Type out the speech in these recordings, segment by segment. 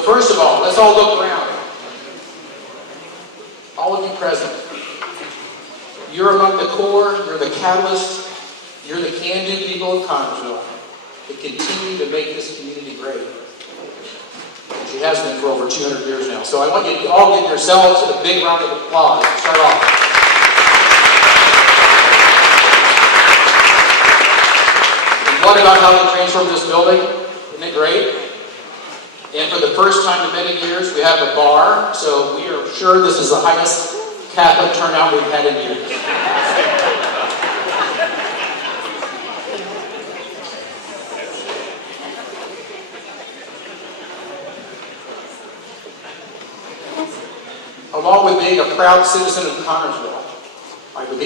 So first of all, let's all look around. All of you present. You're among the core, you're the catalyst, you're the can-do people of Connersville that continue to make this community great. She has been for over 200 years now. So I want you to all give yourselves a big round of applause to start off. And what about how they transformed this building? Isn't it great? And for the first time in many years, we have a bar, so we are sure this is the highest Catholic turnout we've had in years. Along with being a proud citizen of Connersville, with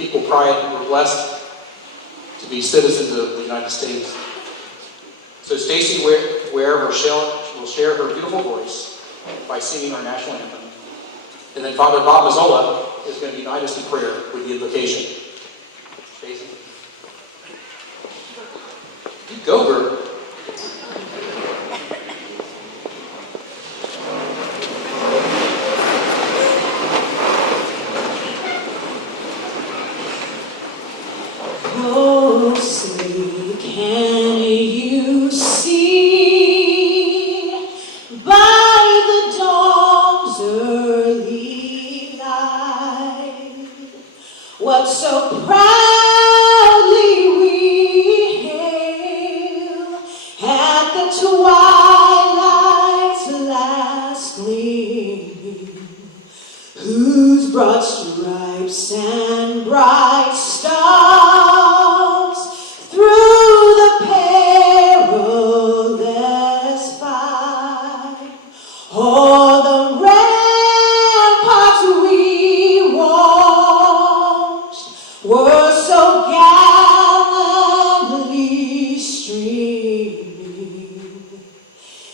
equal pride, we're blessed to be citizens of the United States. So Stacy Ware will share her beautiful voice by singing our national anthem. And then Father Bob Mazzola is going to unite us in prayer with the invocation. Stacy. You go, girl. Closely can you see by the dawn's early light what so proudly we hail at the twilight's last gleaming, whose broad stripes and bright stars through the perilous fight, o'er the ramparts we watched, were so gallantly streaming,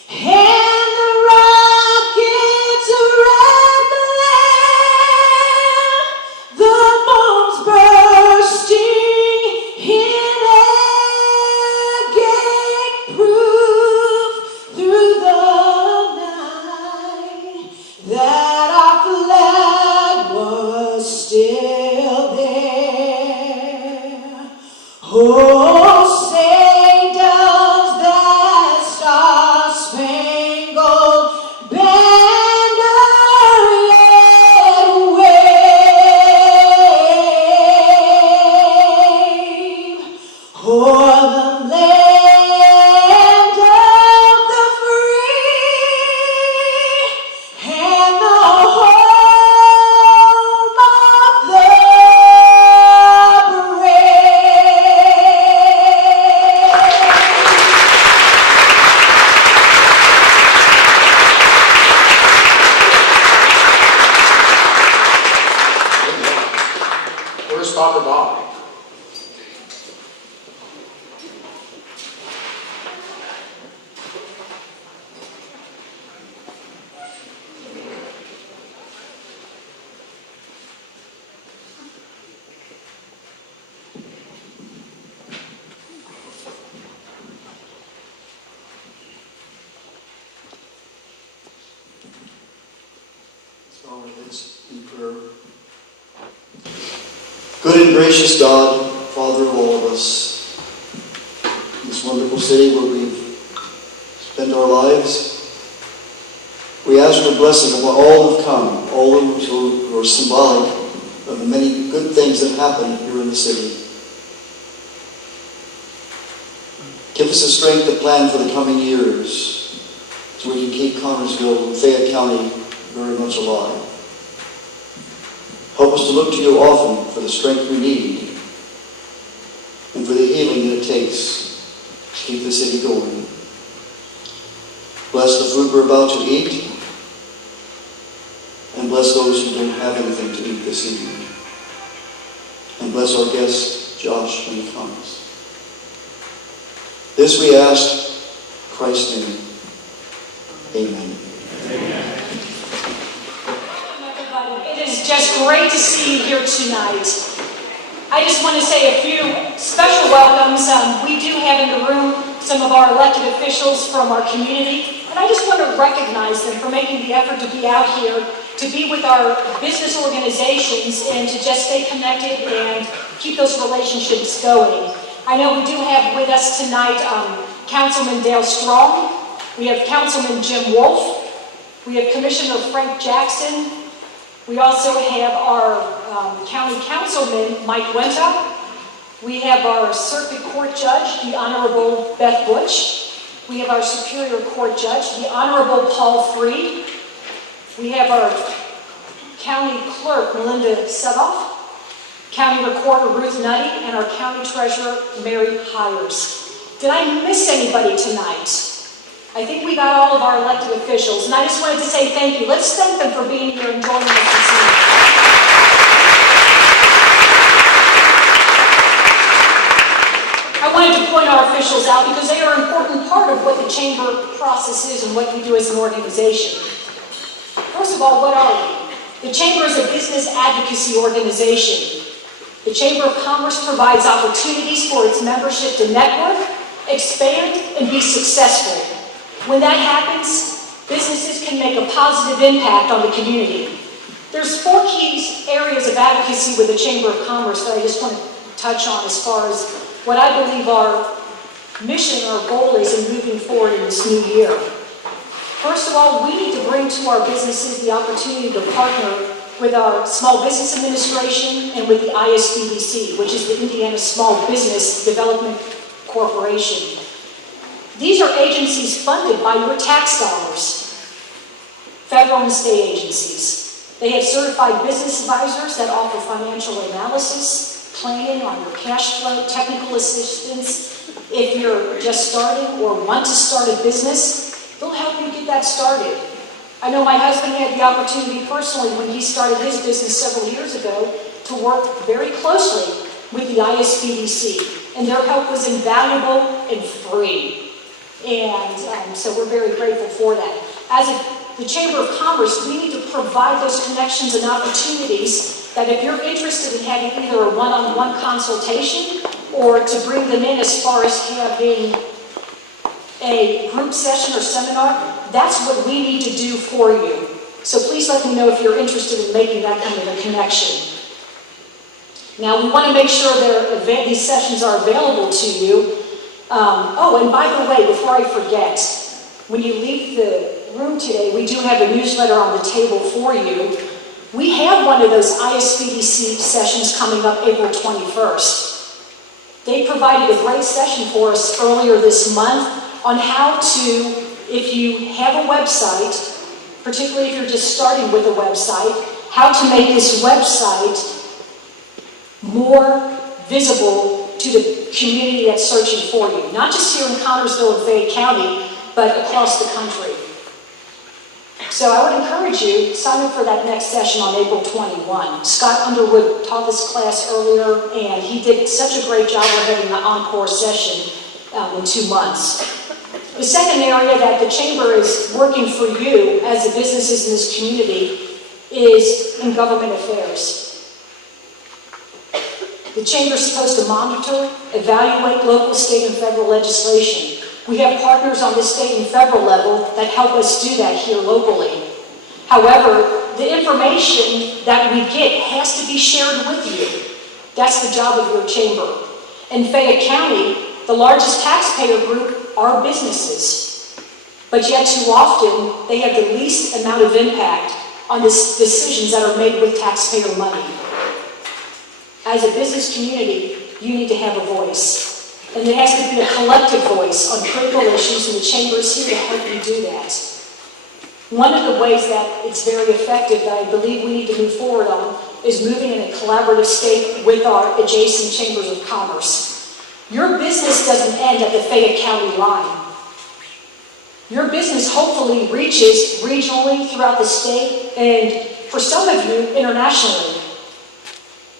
and the rockets red glare, the bombs bursting in air gave proof through the night that our flag was still there. Oh, say does that star-spangled banner yet wave o'er the land of the free and the home of the brave? Where's Father Bob? All right, let's in prayer. Good and gracious God, Father of all of us, in this wonderful city where we've spent our lives, we ask your blessing upon all who've come, all those who are symbolic of the many good things that happen here in the city. Give us the strength to plan for the coming years so we can keep Connersville and Fayette County very much alive. Help us to look to you often for the strength we need and for the healing that it takes to keep the city going. Bless the food we're about to eat, and bless those who don't have anything to eat this evening. And bless our guest, Josh, when he comes. This we ask in Christ's name. Amen. It is just great to see you here tonight. I just want to say a few special welcomes. We do have in the room some of our elected officials from our community. And I just want to recognize them for making the effort to be out here, to be with our business organizations, and to just stay connected and keep those relationships going. I know we do have with us tonight Councilman Dale Strong, we have Councilman Jim Wolf, we have Commissioner Frank Jackson, we also have our County Councilman Mike Wenta, we have our Circuit Court Judge, the Honorable Beth Butch, we have our Superior Court Judge, the Honorable Paul Freed, we have our County Clerk, Melinda Sudoff, County Recorder Ruth Nutty, and our County Treasurer, Mary Hires. Did I miss anybody tonight? I think we got all of our elected officials, and I just wanted to say thank you. Let's thank them for being here and joining us this evening. I wanted to point our officials out because they are an important part of what the Chamber process is and what we do as an organization. First of all, what are we? The Chamber is a business advocacy organization. The Chamber of Commerce provides opportunities for its membership to network, expand, and be successful. When that happens, businesses can make a positive impact on the community. There's 4 key areas of advocacy with the Chamber of Commerce that I just want to touch on as far as what I believe our mission, our goal is in moving forward in this new year. First of all, we need to bring to our businesses the opportunity to partner with our Small Business Administration and with the ISBDC, which is the Indiana Small Business Development Corporation. These are agencies funded by your tax dollars, federal and state agencies. They have certified business advisors that offer financial analysis, planning on your cash flow, technical assistance. If you're just starting or want to start a business, they'll help you get that started. I know my husband had the opportunity personally when he started his business several years ago to work very closely with the ISBDC, and their help was invaluable and free. And so we're very grateful for that. As the Chamber of Commerce, we need to provide those connections and opportunities that if you're interested in having either a one-on-one consultation or to bring them in as far as having a group session or seminar, that's what we need to do for you. So please let me know if you're interested in making that kind of a connection. Now, we want to make sure these sessions are available to you. Oh, and by the way, before I forget, when you leave the room today, we do have a newsletter on the table for you. We have one of those ISBDC sessions coming up April 21st. They provided a great session for us earlier this month on how to, if you have a website, particularly if you're just starting with a website, how to make this website more visible to the community that's searching for you. Not just here in Connersville and Fayette County, but across the country. So I would encourage you, sign up for that next session on April 21. Scott Underwood taught this class earlier, and he did such a great job of having an encore session in 2 months. The second area that the Chamber is working for you as the businesses in this community is in government affairs. The Chamber is supposed to monitor, evaluate local, state, and federal legislation. We have partners on the state and federal level that help us do that here locally. However, the information that we get has to be shared with you. That's the job of your chamber. In Fayette County, the largest taxpayer group are businesses. But yet too often, they have the least amount of impact on the decisions that are made with taxpayer money. As a business community, you need to have a voice. And there has to be a collective voice on critical issues, and the Chamber is here to help you do that. One of the ways that it's very effective that I believe we need to move forward on is moving in a collaborative state with our adjacent chambers of commerce. Your business doesn't end at the Fayette County line. Your business hopefully reaches regionally throughout the state, and for some of you, internationally.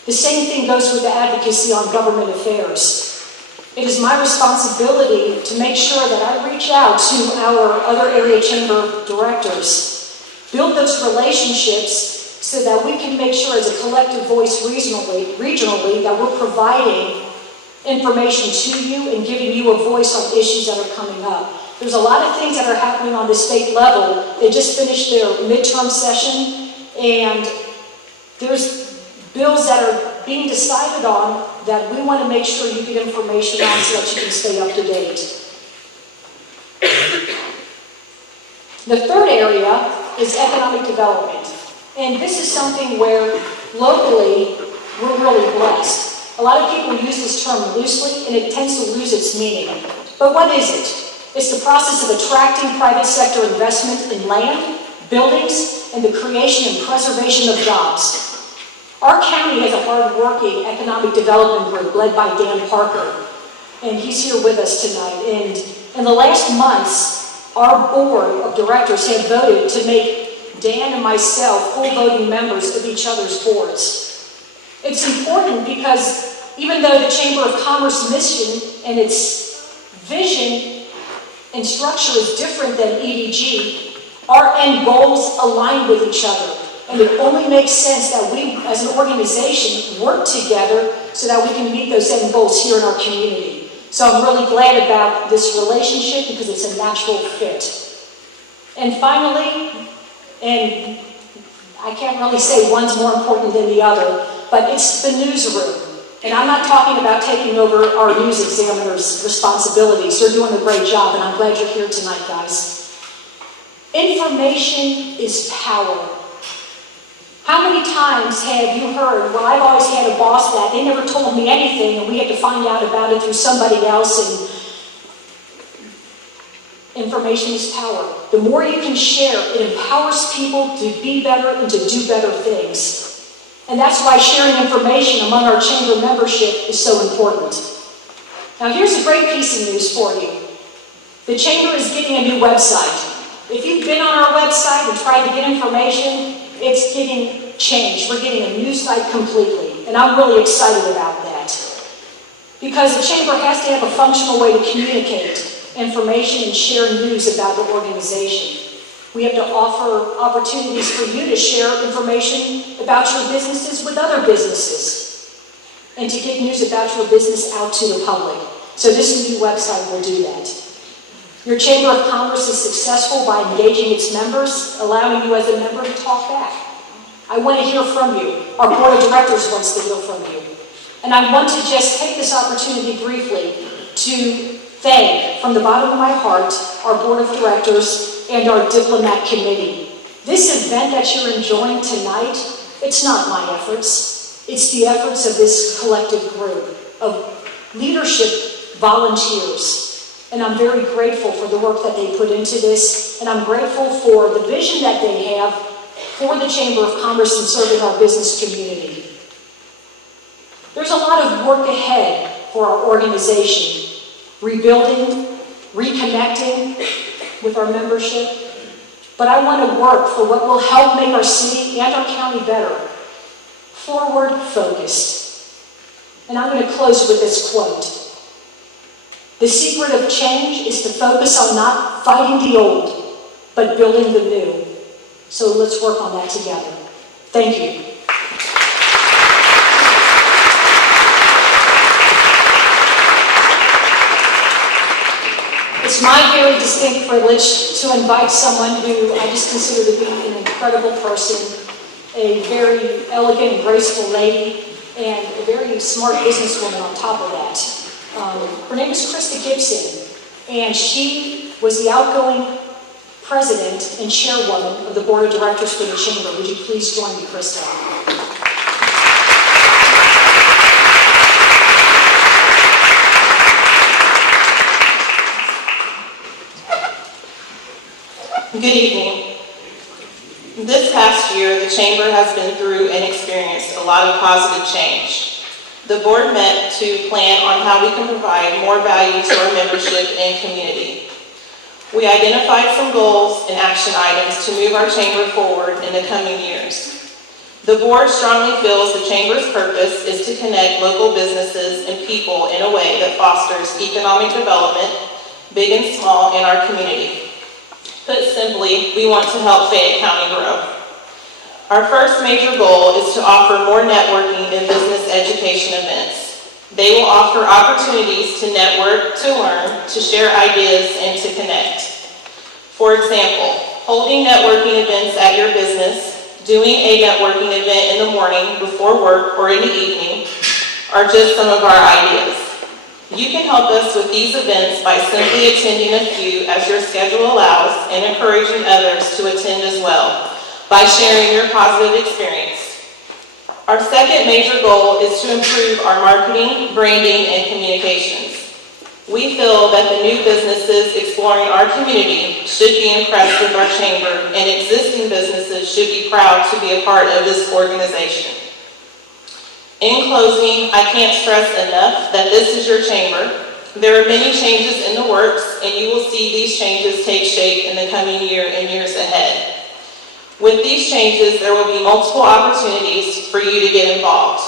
The same thing goes with the advocacy on government affairs. It is my responsibility to make sure that I reach out to our other area chamber directors, build those relationships so that we can make sure as a collective voice regionally that we're providing information to you and giving you a voice on issues that are coming up. There's a lot of things that are happening on the state level. They just finished their midterm session, and there's bills that are being decided on that we want to make sure you get information on so that you can stay up to date. The third area is economic development. And this is something where locally we're really blessed. A lot of people use this term loosely and it tends to lose its meaning. But what is it? It's the process of attracting private sector investment in land, buildings, and the creation and preservation of jobs. Our county has a hard-working economic development group led by Dan Parker, and he's here with us tonight. And in the last months, our board of directors have voted to make Dan and myself full voting members of each other's boards. It's important because even though the Chamber of Commerce mission and its vision and structure is different than EDG, our end goals align with each other. And it only makes sense that we, as an organization, work together so that we can meet those end goals here in our community. So I'm really glad about this relationship because it's a natural fit. And finally, and I can't really say one's more important than the other, but it's the newsroom. And I'm not talking about taking over our news examiner's responsibilities. They're doing a great job, and I'm glad you're here tonight, guys. Information is power. How many times have you heard, well, I've always had a boss that they never told me anything and we had to find out about it through somebody else, and information is power. The more you can share, it empowers people to be better and to do better things. And that's why sharing information among our chamber membership is so important. Now here's a great piece of news for you. The chamber is getting a new website. If you've been on our website and tried to get information, it's getting changed. We're getting a new site completely, and I'm really excited about that. Because the chamber has to have a functional way to communicate information and share news about the organization. We have to offer opportunities for you to share information about your businesses with other businesses, and to get news about your business out to the public. So this new website will do that. Your Chamber of Commerce is successful by engaging its members, allowing you as a member to talk back. I want to hear from you. Our board of directors wants to hear from you. And I want to just take this opportunity briefly to thank, from the bottom of my heart, our board of directors and our diplomat committee. This event that you're enjoying tonight, it's not my efforts. It's the efforts of this collective group of leadership volunteers. And I'm very grateful for the work that they put into this, and I'm grateful for the vision that they have for the Chamber of Commerce in serving our business community. There's a lot of work ahead for our organization, rebuilding, reconnecting with our membership, but I want to work for what will help make our city and our county better, forward focused. And I'm going to close with this quote. The secret of change is to focus on not fighting the old, but building the new. So let's work on that together. Thank you. It's my very distinct privilege to invite someone who I just consider to be an incredible person, a very elegant and graceful lady, and a very smart businesswoman on top of that. Her name is Krista Gibson, and she was the outgoing president and chairwoman of the board of directors for the chamber. Would you please join me, Krista? Good evening. This past year, the chamber has been through and experienced a lot of positive change. The board met to plan on how we can provide more value to our membership and community. We identified some goals and action items to move our chamber forward in the coming years. The board strongly feels the chamber's purpose is to connect local businesses and people in a way that fosters economic development, big and small, in our community. Put simply, we want to help Fayette County grow. Our first major goal is to offer more networking and business education events. They will offer opportunities to network, to learn, to share ideas, and to connect. For example, holding networking events at your business, doing a networking event in the morning before work or in the evening are just some of our ideas. You can help us with these events by simply attending a few as your schedule allows and encouraging others to attend as well by sharing your positive experience. Our second major goal is to improve our marketing, branding, and communications. We feel that the new businesses exploring our community should be impressed with our chamber, and existing businesses should be proud to be a part of this organization. In closing, I can't stress enough that this is your chamber. There are many changes in the works, and you will see these changes take shape in the coming year and years ahead. With these changes, there will be multiple opportunities for you to get involved.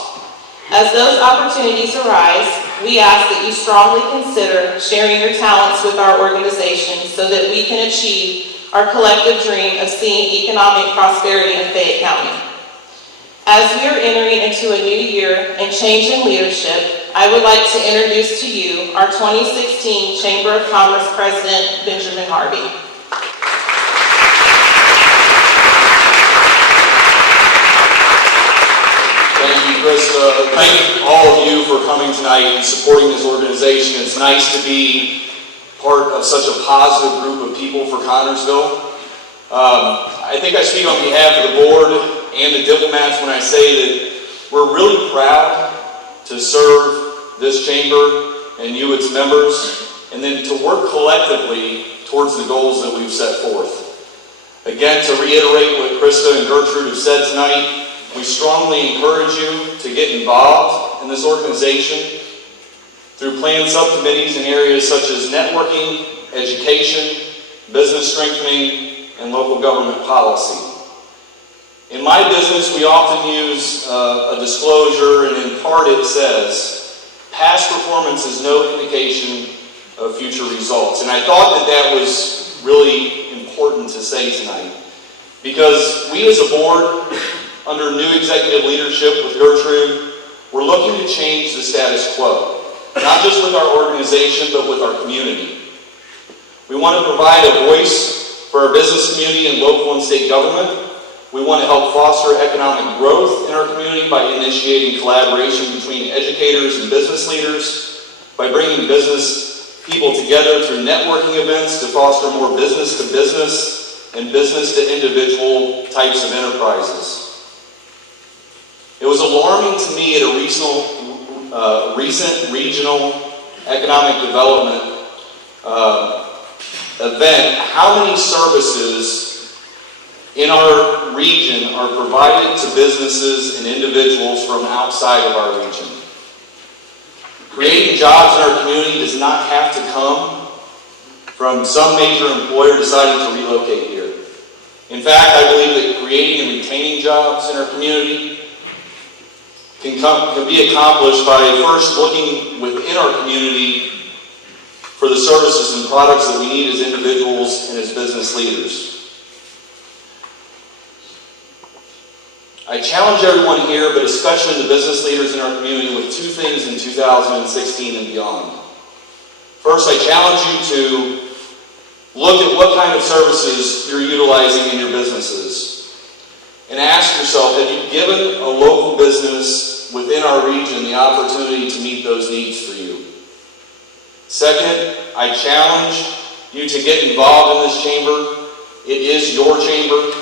As those opportunities arise, we ask that you strongly consider sharing your talents with our organization so that we can achieve our collective dream of seeing economic prosperity in Fayette County. As we are entering into a new year and change in leadership, I would like to introduce to you our 2016 Chamber of Commerce President, Benjamin Harvey. Thank you, Krista. Thank all of you for coming tonight and supporting this organization. It's nice to be part of such a positive group of people for Connersville. I think I speak on behalf of the board and the diplomats when I say that we're really proud to serve this chamber and you, its members, and then to work collectively towards the goals that we've set forth. Again, to reiterate what Krista and Gertrude have said tonight, we strongly encourage you to get involved in this organization through planned subcommittees in areas such as networking, education, business strengthening, and local government policy. In my business, we often use a disclosure, and in part it says, past performance is no indication of future results. And I thought that that was really important to say tonight, because we as a board, under new executive leadership with Gertrude, we're looking to change the status quo, not just with our organization, but with our community. We want to provide a voice for our business community and local and state government. We want to help foster economic growth in our community by initiating collaboration between educators and business leaders, by bringing business people together through networking events to foster more business to business and business to individual types of enterprises. It was alarming to me at a recent regional economic development event how many services in our region are provided to businesses and individuals from outside of our region. Creating jobs in our community does not have to come from some major employer deciding to relocate here. In fact, I believe that creating and retaining jobs in our community can be accomplished by first looking within our community for the services and products that we need as individuals and as business leaders. I challenge everyone here, but especially the business leaders in our community, with two things in 2016 and beyond. First, I challenge you to look at what kind of services you're utilizing in your businesses and ask yourself, have you given a local business within our region the opportunity to meet those needs for you? Second, I challenge you to get involved in this chamber. It is your chamber,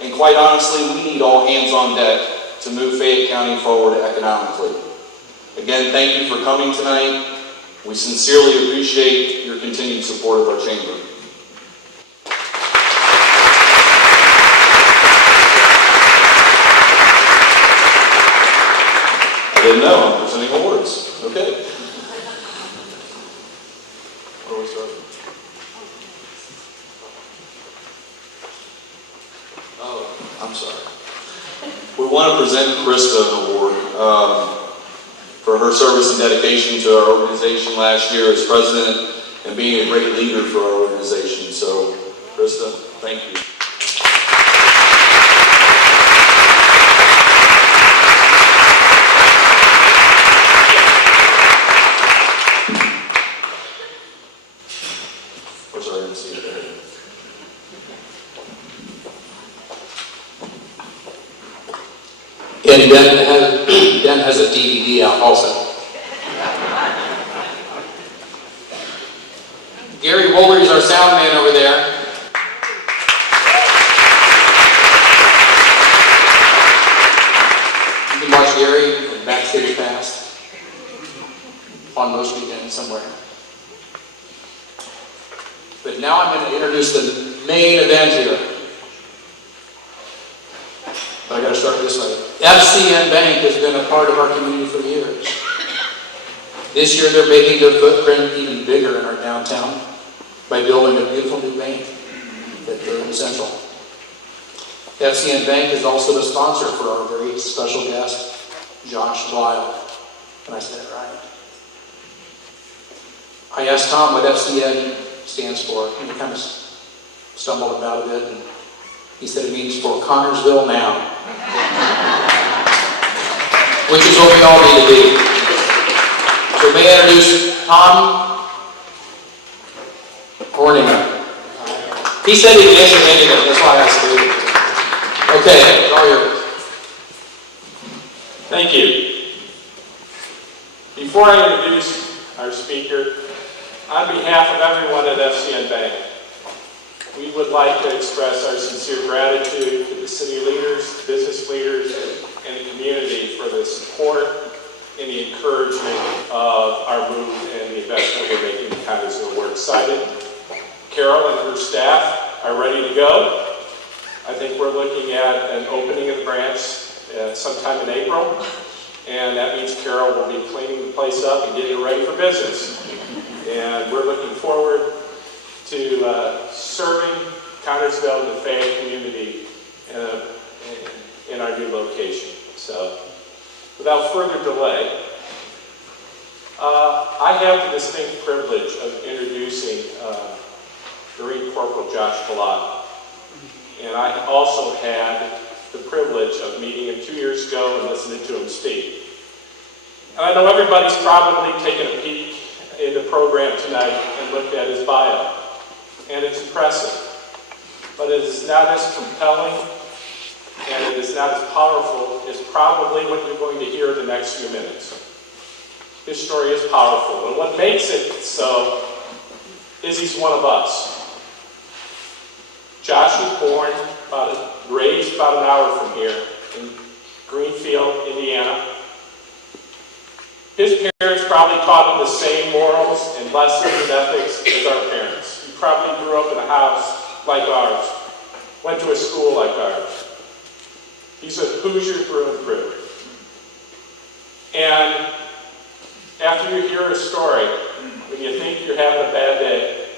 and quite honestly, we need all hands on deck to move Fayette County forward economically. Again, thank you for coming tonight. We sincerely appreciate your continued support of our chamber. I didn't know, I'm presenting awards. Okay. Where do we start? Oh, I'm sorry. We want to present Krista an award for her service and dedication to our organization last year as president and being a great leader for our organization. So, Krista, thank you. And Ben has a DVD out also. Gary Woolery is our sound man over there. You can watch Gary in Backstage Pass on most weekends somewhere. But now I'm going to introduce the main event here. But I got to start this way. FCN Bank has been a part of our community for years. This year they're making their footprint even bigger in our downtown by building a beautiful new bank at Third and Central. FCN Bank is also the sponsor for our very special guest, Josh Lyle. Can I say that right? I asked Tom what FCN stands for, and he kind of stumbled about a bit, and he said it means for Connersville Now, which is what we all need to be. So may I introduce Tom Horninger. He said he'd answer anything, that's why I said. Okay, it's all yours. Thank you. Before I introduce our speaker, on behalf of everyone at FCN Bank, we would like to express our sincere gratitude to the city leaders, business leaders, and the community for the support and the encouragement of our move and the investment we're making in Connersville. We're excited. Carol and her staff are ready to go. I think we're looking at an opening of the branch sometime in April, and that means Carol will be cleaning the place up and getting it ready for business. And we're looking forward to serving Connersville and the Fayette community in our new location. So, without further delay, I have the distinct privilege of introducing Marine Corporal Josh Balata. And I also had the privilege of meeting him 2 years ago and listening to him speak. And I know everybody's probably taken a peek in the program tonight and looked at his bio. And it's impressive. But it is not as compelling and it is not as powerful as probably what you're going to hear in the next few minutes. His story is powerful. And what makes it so is he's one of us. Josh was raised about an hour from here in Greenfield, Indiana. His parents probably taught him the same morals and lessons and ethics as our parents. He probably grew up in a house like ours, went to a school like ours. He's a Hoosier through and through. And after you hear his story, when you think you're having a bad day,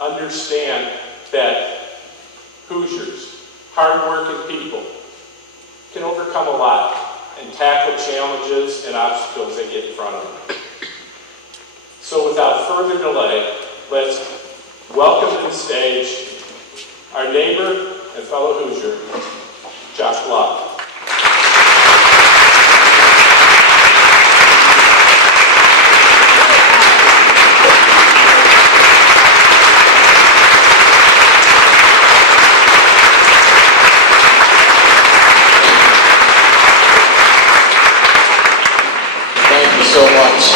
understand that Hoosiers, hard-working people, can overcome a lot and tackle challenges and obstacles they get in front of them. So without further delay, let's welcome to the stage our neighbor and fellow Hoosier, Josh Balata. So much.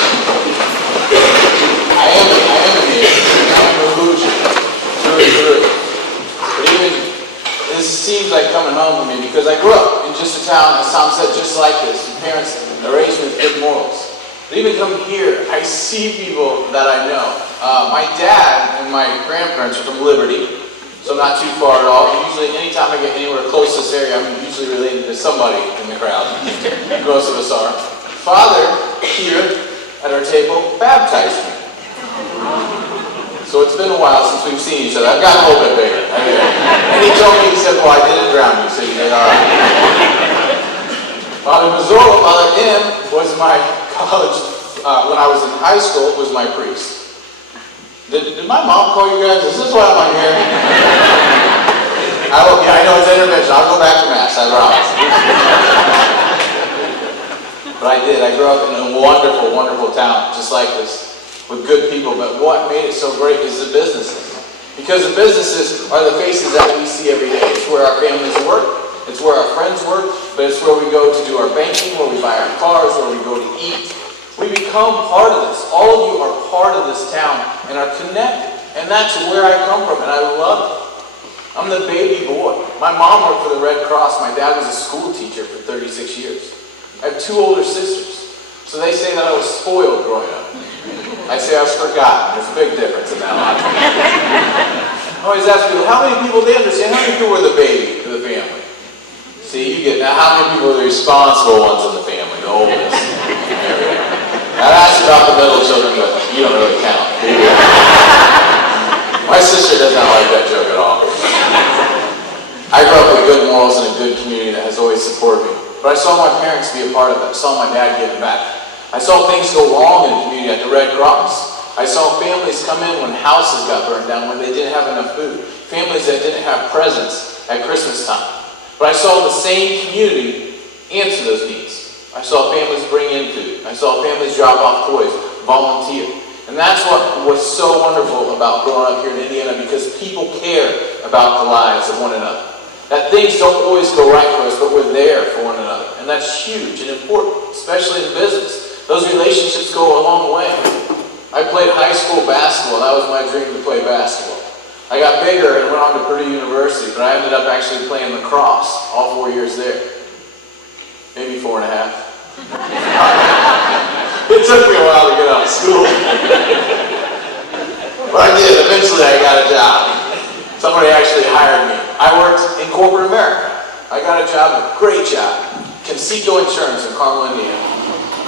I am a neighbor. I am a Hoosier. Through and through. But even, this seems like coming home for me because I grew up in just a town, as Tom said, just like this. My parents are raised with good morals. But even coming here, I see people that I know. My dad and my grandparents are from Liberty, so I'm not too far at all. Usually, anytime I get anywhere close to this area, I'm usually related to somebody in the crowd. Most of us are. Father, here at our table, baptized me. So it's been a while since we've seen each other. I've gotten a little bit bigger. And he told me, he said, well, I didn't drown you, so you did all right. Father Mazzola, Father M, was my college, when I was in high school, was my priest. Did my mom call you guys? Is this why I'm here? I know it's intervention. I'll go back to Mass, I promise. But I did. I grew up in a wonderful, wonderful town, just like this, with good people. But what made it so great is the businesses. Because the businesses are the faces that we see every day. It's where our families work, It's where our friends work, but it's where we go to do our banking, where we buy our cars, where we go to eat. We become part of this. All of you are part of this town and are connected. And that's where I come from, and I love it. I'm the baby boy. My mom worked for the Red Cross. My dad was a school teacher for 36 years. I have 2 older sisters. So they say that I was spoiled growing up. I say I was forgotten. There's a big difference in that logic. I always ask people, how many people, they understand, how many people were the baby of the family? See, you get, now how many people are the responsible ones in the family, the oldest? There we go. Now that's about the middle children, but you don't really count. My sister does not like that joke at all. I grew up with good morals and a good community that has always supported me. But I saw my parents be a part of it. I saw my dad giving back. I saw things go wrong in the community at the Red Cross. I saw families come in when houses got burned down, when they didn't have enough food. Families that didn't have presents at Christmas time. But I saw the same community answer those needs. I saw families bring in food. I saw families drop off toys, volunteer. And that's what was so wonderful about growing up here in Indiana, because people care about the lives of one another. That things don't always go right for us, but we're there for one another. And that's huge and important, especially in business. Those relationships go a long way. I played high school basketball. That was my dream, to play basketball. I got bigger and went on to Purdue University, but I ended up actually playing lacrosse all 4 years there. Maybe 4.5. It took me a while to get out of school. But I did. Eventually I got a job. Somebody actually hired me. I worked in corporate America. I got a job, a great job, Conseco Insurance in Carmel, Indiana.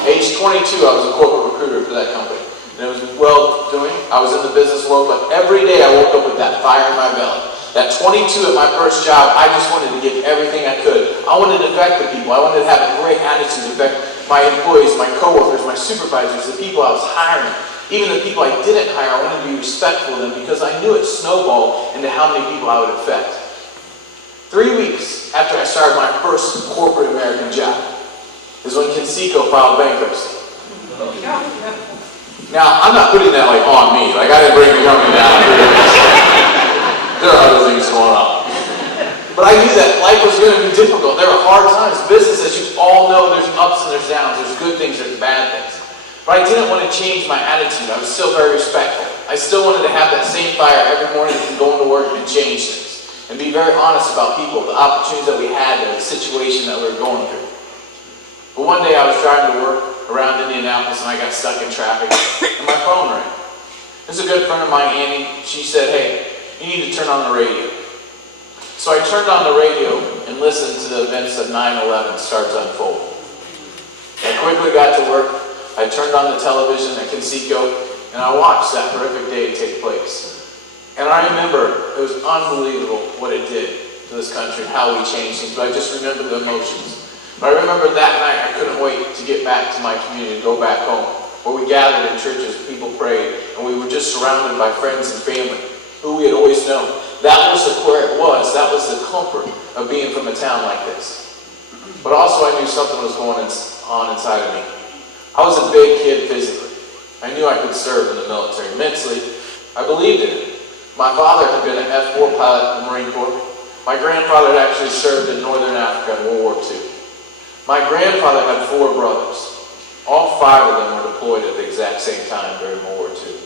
Age 22, I was a corporate recruiter for that company. And it was well doing. I was in the business world, but every day I woke up with that fire in my belly. That 22 at my first job, I just wanted to give everything I could. I wanted to affect the people. I wanted to have a great attitude to affect my employees, my coworkers, my supervisors, the people I was hiring. Even the people I didn't hire, I wanted to be respectful of them, because I knew it snowballed into how many people I would affect. 3 weeks after I started my first corporate American job is when Conseco filed bankruptcy. Now, I'm not putting that on me. I didn't bring the company down. There are other things going on. But I knew that life was going to be difficult. There were hard times. Business, as you all know, there's ups and there's downs. There's good things, there's bad things. But I didn't want to change my attitude. I was still very respectful. I still wanted to have that same fire every morning and go into work and change things. And be very honest about people, the opportunities that we had, the situation that we were going through. But one day I was driving to work around Indianapolis and I got stuck in traffic and my phone rang. This is a good friend of mine, Annie. She said, hey, you need to turn on the radio. So I turned on the radio and listened to the events of 9/11 start to unfold. I quickly got to work. I turned on the television at Conseco and I watched that horrific day take place. And I remember it was unbelievable what it did to this country, how we changed things, but I just remember the emotions. But I remember that night I couldn't wait to get back to my community, to go back home, where we gathered in churches, people prayed, and we were just surrounded by friends and family who we had always known. That was where it was. That was the comfort of being from a town like this. But also I knew something was going on inside of me. I was a big kid physically. I knew I could serve in the military. Mentally, I believed in it. My father had been an F-4 pilot in the Marine Corps. My grandfather had actually served in Northern Africa in World War II. My grandfather had 4 brothers. All 5 of them were deployed at the exact same time during World War II.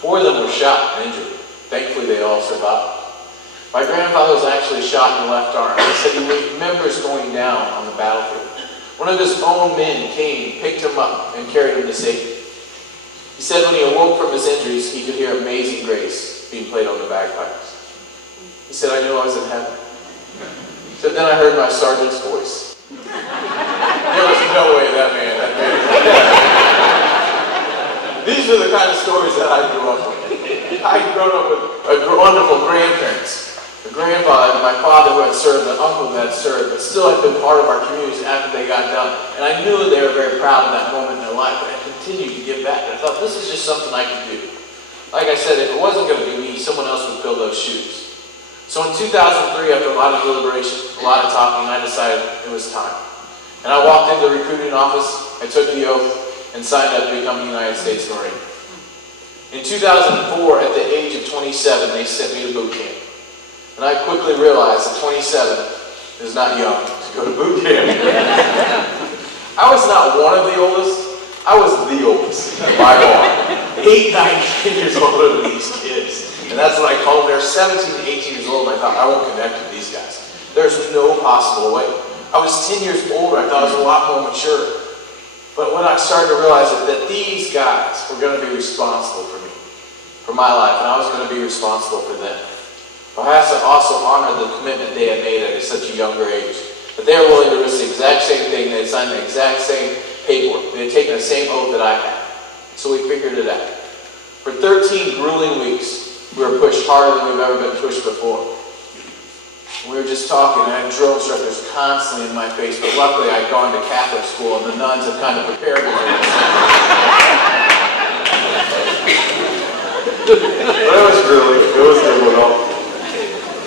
4 of them were shot and injured. Thankfully, they all survived. My grandfather was actually shot in the left arm. He said he remembers going down on the battlefield. One of his own men came, picked him up, and carried him to safety. He said when he awoke from his injuries, he could hear Amazing Grace being played on the bagpipes. He said, I knew I was in heaven. He said, then I heard my sergeant's voice. There was no way that man had made it. These are the kind of stories that I grew up with. I grew up with wonderful grandparents. A grandfather, my father who had served, an uncle who had served, but still had been part of our communities after they got done. And I knew they were very proud of that moment in their life, but I continued to give back. And I thought, this is just something I could do. Like I said, if it wasn't going to be me, someone else would fill those shoes. So in 2003, after a lot of deliberation, a lot of talking, I decided it was time. And I walked into the recruiting office, I took the oath, and signed up to become a United States Marine. In 2004, at the age of 27, they sent me to boot camp. And I quickly realized at 27, is not young to go to boot camp. I was not one of the oldest, I was the oldest by far. 8, 9, 10 years older than these kids. And that's what I call them. They're 17 to 18 years old, and I thought, I won't connect with these guys. There's no possible way. I was 10 years older, I thought I was a lot more mature. But when I started to realize that these guys were going to be responsible for me, for my life, and I was going to be responsible for them. But I have to also honor the commitment they had made at such a younger age. That they were willing to risk the exact same thing, they had signed the exact same paperwork, they had taken the same oath that I had. So we figured it out. For 13 grueling weeks, we were pushed harder than we've ever been pushed before. We were just talking, and I had drill instructors constantly in my face, but luckily I'd gone to Catholic school, and the nuns have kind of prepared me for this. But it was grueling, it was difficult,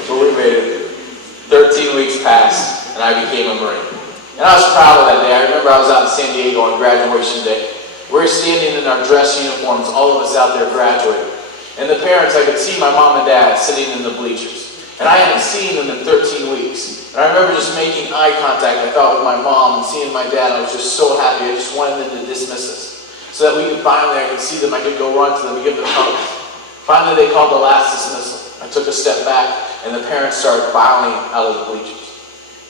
but we made it. 13 weeks passed, and I became a Marine. And I was proud of that day. I remember I was out in San Diego on graduation day. We were standing in our dress uniforms, all of us out there graduating. And the parents, I could see my mom and dad sitting in the bleachers. And I hadn't seen them in 13 weeks. And I remember just making eye contact, I thought, with my mom and seeing my dad. I was just so happy. I just wanted them to dismiss us. So that we could finally, I could see them, I could go run to them and give them hugs. Finally, they called the last dismissal. I took a step back, and the parents started filing out of the bleachers.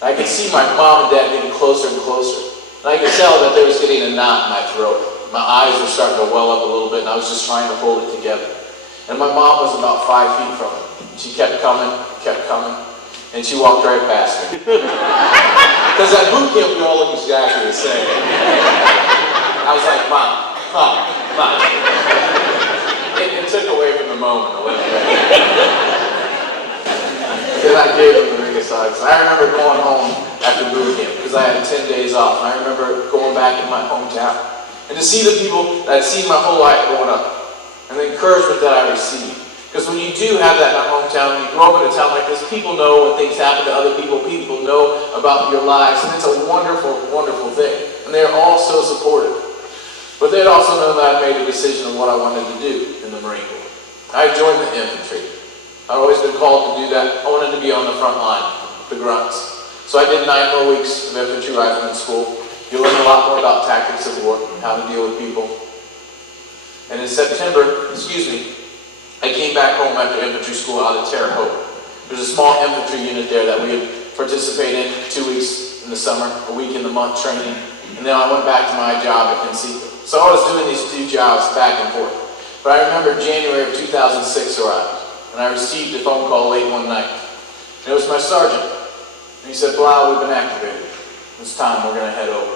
And I could see my mom and dad getting closer and closer. And I could tell that there was getting a knot in my throat. My eyes were starting to well up a little bit, and I was just trying to hold it together. And my mom was about 5 feet from it. She kept coming, and she walked right past me. Because at boot camp, we all look exactly the same. I was like, Mom. It took away from the moment a little bit. Then I gave them the biggest hugs. I remember going home after boot camp, because I had 10 days off, and I remember going back in my hometown. And to see the people that I'd seen my whole life growing up, and the encouragement that I received. Because when you do have that in our hometown, when you grow up in a town like this, people know when things happen to other people, people know about your lives, and it's a wonderful, wonderful thing. And they're all so supportive. But they'd also know that I made a decision on what I wanted to do in the Marine Corps. I joined the infantry. I'd always been called to do that. I wanted to be on the front line, the grunts. So I did 9 more weeks of infantry rifleman school. You learn a lot more about tactics of war, how to deal with people. And in September, I came back home after infantry school out of Terre Haute. There's a small infantry unit there that we would participate in 2 weeks in the summer, a week in the month training, and then I went back to my job at Banquet. So I was doing these 2 jobs back and forth. But I remember January of 2006 arrived, and I received a phone call late one night. And it was my sergeant. And he said, Blau, we've been activated. It's time, we're going to head over.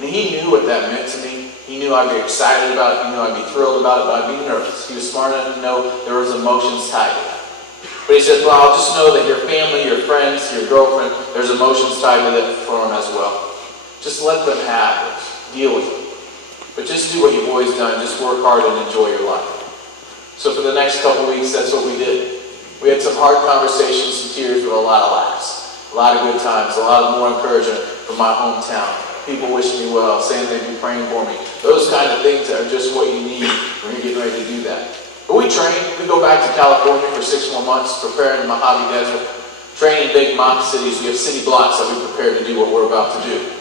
And he knew what that meant to me. He knew I'd be excited about it. He knew I'd be thrilled about it, but I'd be nervous. He was smart enough to know there was emotions tied to that. But he said, Blau, just know that your family, your friends, your girlfriend, there's emotions tied to that for them as well. Just let them have it. Deal with it. But just do what you've always done. Just work hard and enjoy your life. So for the next couple weeks, that's what we did. We had some hard conversations, some tears, but a lot of laughs. A lot of good times, a lot of more encouragement from my hometown. People wishing me well, saying they'd be praying for me. Those kind of things are just what you need when you're getting ready to do that. But we train. We go back to California for 6 more months, preparing in the Mojave Desert, train in big mock cities. We have city blocks that we prepare to do what we're about to do.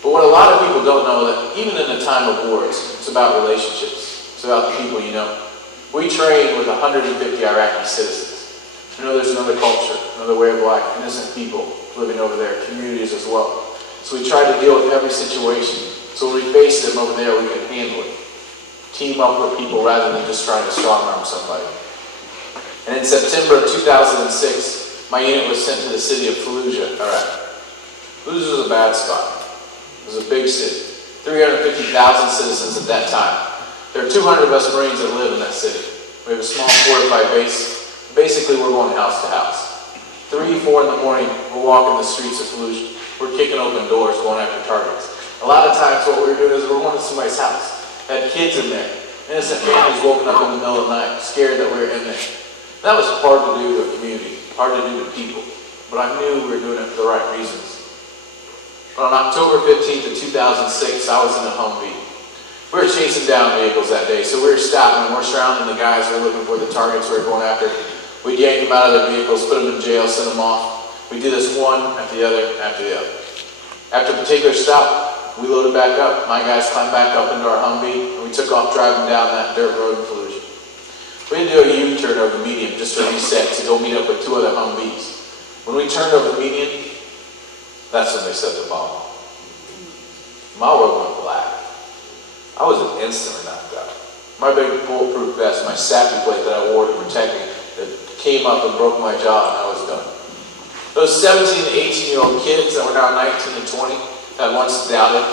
But what a lot of people don't know, that even in a time of war, it's about relationships. It's about the people you know. We train with 150 Iraqi citizens. You know, there's another culture, another way of life, innocent people living over there, communities as well. So we try to deal with every situation. So when we face them over there, we can handle it. Team up with people rather than just trying to strong-arm somebody. And in September of 2006, my unit was sent to the city of Fallujah, Iraq. Fallujah was a bad spot. It was a big city. 350,000 citizens at that time. There are 200 of us Marines that live in that city. We have a small fortified base. Basically, we're going house to house. 3, 4 in the morning, we're walking the streets of Fallujah. We're kicking open doors, going after targets. A lot of times what we were doing is we're going to somebody's house. Had kids in there. Innocent families woken up in the middle of the night, scared that we were in there. That was hard to do to a community, hard to do to people. But I knew we were doing it for the right reasons. But on October 15th of 2006, I was in a Humvee. We were chasing down vehicles that day, so we were stopping and we're surrounding the guys who were looking for the targets we were going after. We'd yank them out of their vehicles, put them in jail, send them off. We did this one after the other after the other. After a particular stop, we loaded back up. My guys climbed back up into our Humvee, and we took off driving down that dirt road in Fallujah. We had to do a U-turn over the median just to reset to go meet up with 2 other Humvees. When we turned over the median, that's when they set the bomb. My world went black. I was instantly knocked out. My big bulletproof vest, my safety plate that I wore to protect me, that came up and broke my jaw, and I was done. Those 17 to 18-year-old kids that were now 19 and 20, that once doubted,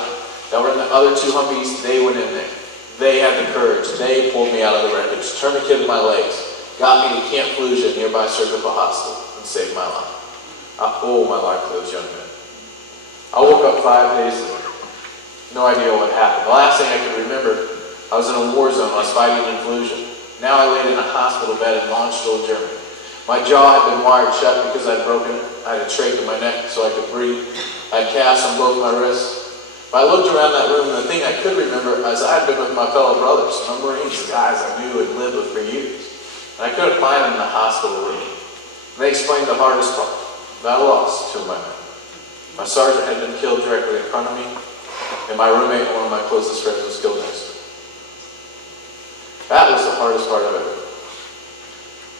that were in the other 2 Humvees, they went in there. They had the courage. They pulled me out of the wreckage, tourniqueted my legs, got me to Camp Fallujah, nearby surgical hospital, and saved my life. I owe my life to those young men. I woke up 5 days later. No idea what happened. The last thing I could remember, I was in a war zone. I was fighting in Fallujah. Now I laid in a hospital bed in Landstuhl, Germany. My jaw had been wired shut because I'd broken it. I had a trach in my neck so I could breathe. I had casts on both my wrists. But I looked around that room, and the thing I could remember is I had been with my fellow brothers, my Marines, guys I knew and lived with for years. And I couldn't find them in the hospital room. And they explained the hardest part, that I lost 2 of my men. My sergeant had been killed directly in front of me, and my roommate, one of my closest friends, was killed next to me. That was the hardest part of it.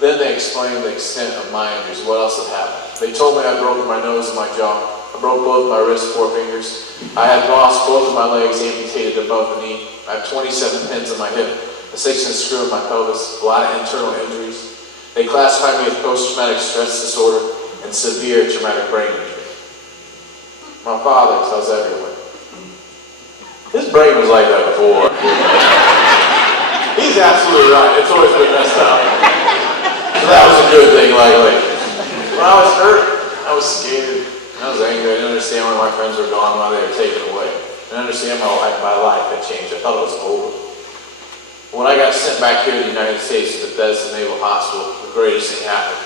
Then they explained the extent of my injuries, what else had happened. They told me I'd broken my nose and my jaw. I broke both my wrist forefingers. I had lost both of my legs amputated above the knee. I have 27 pins in my hip, a 6-inch screw in my pelvis, a lot of internal injuries. They classified me with post-traumatic stress disorder and severe traumatic brain injury. My father tells everyone, his brain was like that before. He's absolutely right. It's always been messed up. So that was a good thing, likely. When I was hurt, I was scared. I was angry. I didn't understand why my friends were gone, why they were taken away. I didn't understand my life had changed. I thought it was over. When I got sent back here to the United States to Bethesda Naval Hospital, the greatest thing happened.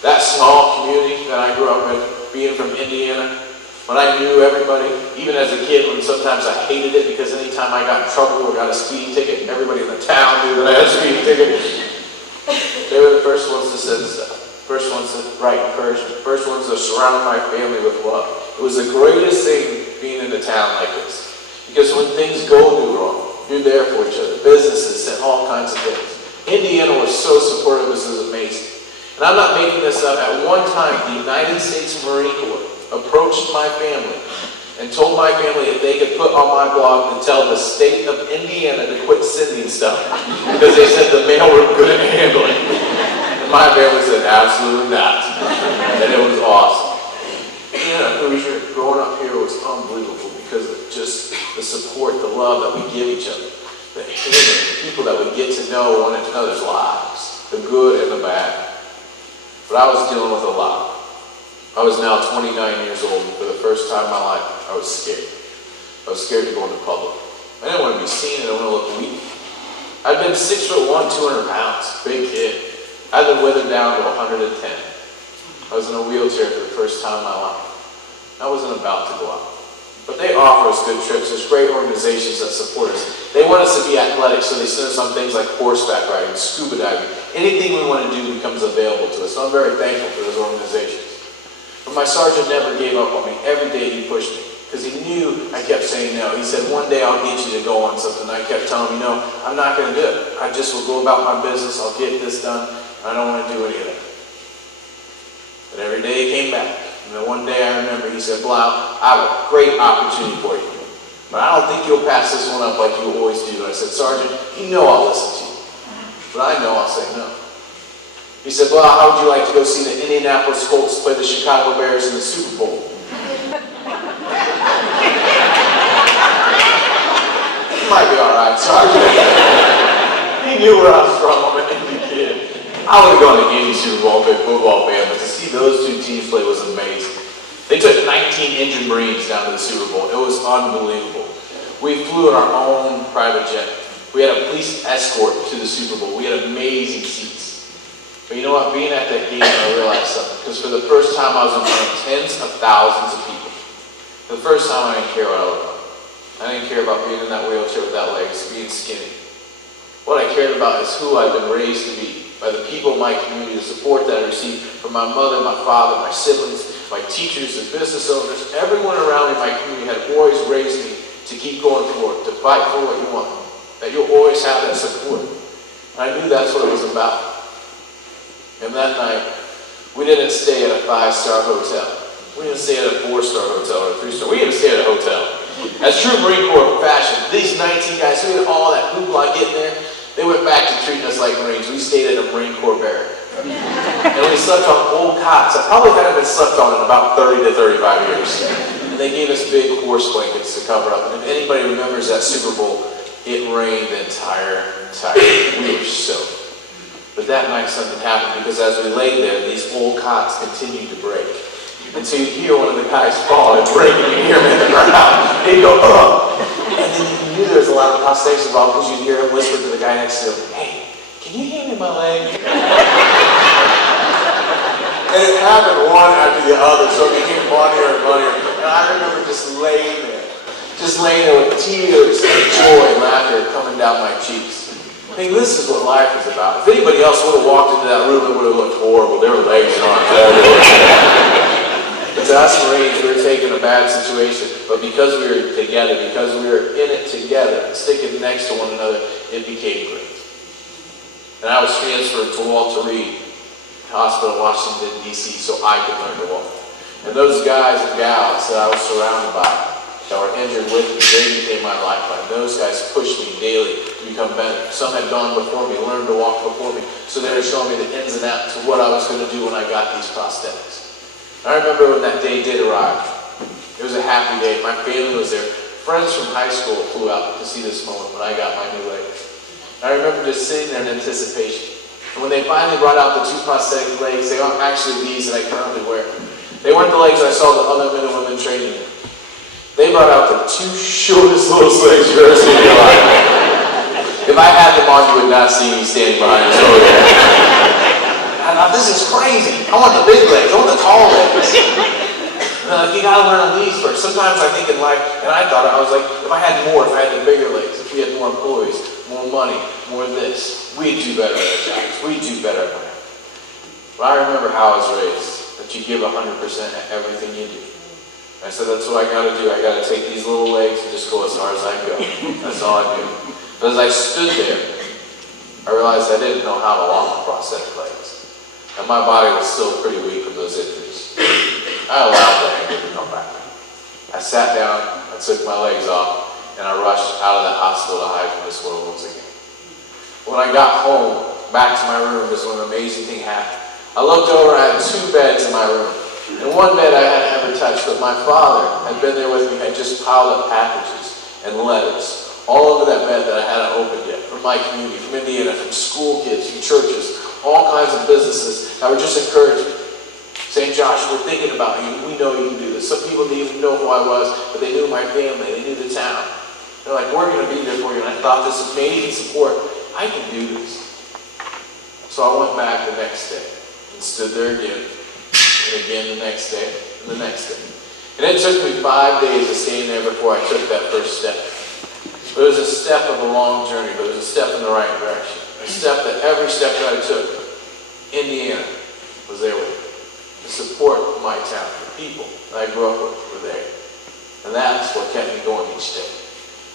That small community that I grew up in, being from Indiana, when I knew everybody, even as a kid, when sometimes I hated it because anytime I got in trouble or got a speeding ticket, everybody in the town knew that I had a speeding ticket. They were the first ones to send stuff. First ones to write encouragement. First ones to surround my family with love. It was the greatest thing being in a town like this. Because when things go wrong, you're there for each other. Businesses and all kinds of things. Indiana was so supportive. This is amazing. And I'm not making this up. At one time, the United States Marine Corps approached my family and told my family if they could put on my blog to tell the state of Indiana to quit sending stuff. Because they said the mail room couldn't handle it. My family said, absolutely not. And it was awesome. Yeah, growing up here was unbelievable because of just the support, the love that we give each other. The people that we get to know one another's lives, the good and the bad. But I was dealing with a lot. I was now 29 years old, and for the first time in my life, I was scared. I was scared to go into public. I didn't want to be seen, I didn't want to look weak. I'd been 6'1", 200 pounds, big kid. I'd been withered down to 110. I was in a wheelchair for the first time in my life. I wasn't about to go out. But they offer us good trips. There's great organizations that support us. They want us to be athletic, so they send us on things like horseback riding, scuba diving. Anything we want to do becomes available to us. So I'm very thankful for those organizations. But my sergeant never gave up on me. Every day he pushed me. Because he knew I kept saying no. He said, one day I'll get you to go on something. I kept telling him, no, I'm not going to do it. I just will go about my business. I'll get this done. I don't want to do any of that. But every day he came back. And then one day I remember he said, Blau, I have a great opportunity for you. But I don't think you'll pass this one up like you always do. And I said, Sergeant, you know I'll listen to you. But I know I'll say no. He said, Blau, how would you like to go see the Indianapolis Colts play the Chicago Bears in the Super Bowl? It might be all right, Sergeant. He knew where I was from. I'm an Indy kid. I would have gone to any Super Bowl, big football fan, but to see those two teams play was amazing. They took 19 injured Marines down to the Super Bowl. It was unbelievable. We flew in our own private jet. We had a police escort to the Super Bowl. We had amazing seats. But you know what? Being at that game, I realized something. Because for the first time, I was in front of tens of thousands of people. For the first time, I didn't care what I looked like. I didn't care about being in that wheelchair with that legs, being skinny. What I cared about is who I'd been raised to be, by the people in my community, the support that I received from my mother, my father, my siblings. my teachers, the business owners, everyone around me in my community had always raised me to keep going forward, to fight for what you want, that you'll always have that support. And I knew that's what it was about. And that night, we didn't stay at a 5-star hotel. We didn't stay at a 4-star hotel or a 3-star. We didn't stay at a hotel. As true Marine Corps fashion, these 19 guys who had all that hoopla getting there, they went back to treating us like Marines. We stayed at a Marine Corps barrack. And we slept on old cots that probably hadn't been slept on in about 30 to 35 years. And they gave us big horse blankets to cover up. And if anybody remembers that Super Bowl, it rained the entire we were soaked. But that night something happened, because as we lay there, these old cots continued to break. And so you hear one of the guys fall and break, and you hear him in the ground. He'd go, ugh! And then you knew there was a lot of prosthetics involved, because you'd hear him whisper to the guy next to him, hey, can you hand me my leg? And it happened one after the other, so it became funnier and funnier. And I remember just laying there with tears and joy and laughter coming down my cheeks. I mean, this is what life is about. If anybody else would have walked into that room, it would have looked horrible. There were legs and arms everywhere. But to us Marines, we were taking a bad situation, but because we were together, because we were in it together, sticking next to one another, it became great. And I was transferred to Walter Reed Hospital in Washington, D.C., so I could learn to walk. And those guys and gals that I was surrounded by, that were injured with me, they became my lifeline. Those guys pushed me daily to become better. Some had gone before me, learned to walk before me, so they were showing me the ins and outs of what I was going to do when I got these prosthetics. I remember when that day did arrive. It was a happy day. My family was there. Friends from high school flew out to see this moment when I got my new legs. I remember just sitting there in anticipation. And when they finally brought out the 2 prosthetic legs, they aren't actually these that I currently wear. They weren't the legs I saw the other men and women training in. They brought out the 2 shortest little legs you've ever seen in your life. If I had them on, you would not see me standing behind this over there. I thought, this is crazy. I want the big legs. I want the tall legs. You gotta learn on these first. Sometimes I think in life, and I thought, I was like, if I had the bigger legs, if we had more employees, more money, more this, we'd do better at our jobs. We'd do better at life. But I remember how I was raised, that you give 100% at everything you do. I said, that's what I gotta do. I gotta take these little legs and just go as hard as I go. That's all I do. But as I stood there, I realized I didn't know how to walk with prosthetic legs. And my body was still pretty weak from those injuries. I allowed that anger to come back. I sat down, I took my legs off, and I rushed out of that hospital to hide from this world once again. When I got home, back to my room, is when an amazing thing happened. I looked over, I had 2 beds in my room. And one bed I hadn't ever touched, but my father had been there with me, had just piled up packages and letters all over that bed that I hadn't opened yet, from my community, from Indiana, from school kids, from churches, all kinds of businesses that were just encouraging me, saying, Josh, we're thinking about you. We know you can do this. Some people didn't even know who I was, but they knew my family. They knew the town. They're like, we're going to be there for you. And I thought, this amazing support. I can do this. So I went back the next day and stood there again, and again the next day, and the next day. And it took me 5 days of staying there before I took that first step. But it was a step of a long journey, but it was a step in the right direction. A step that every step that I took, Indiana was there with me. The support of my town, the people that I grew up with were there. And that's what kept me going each day.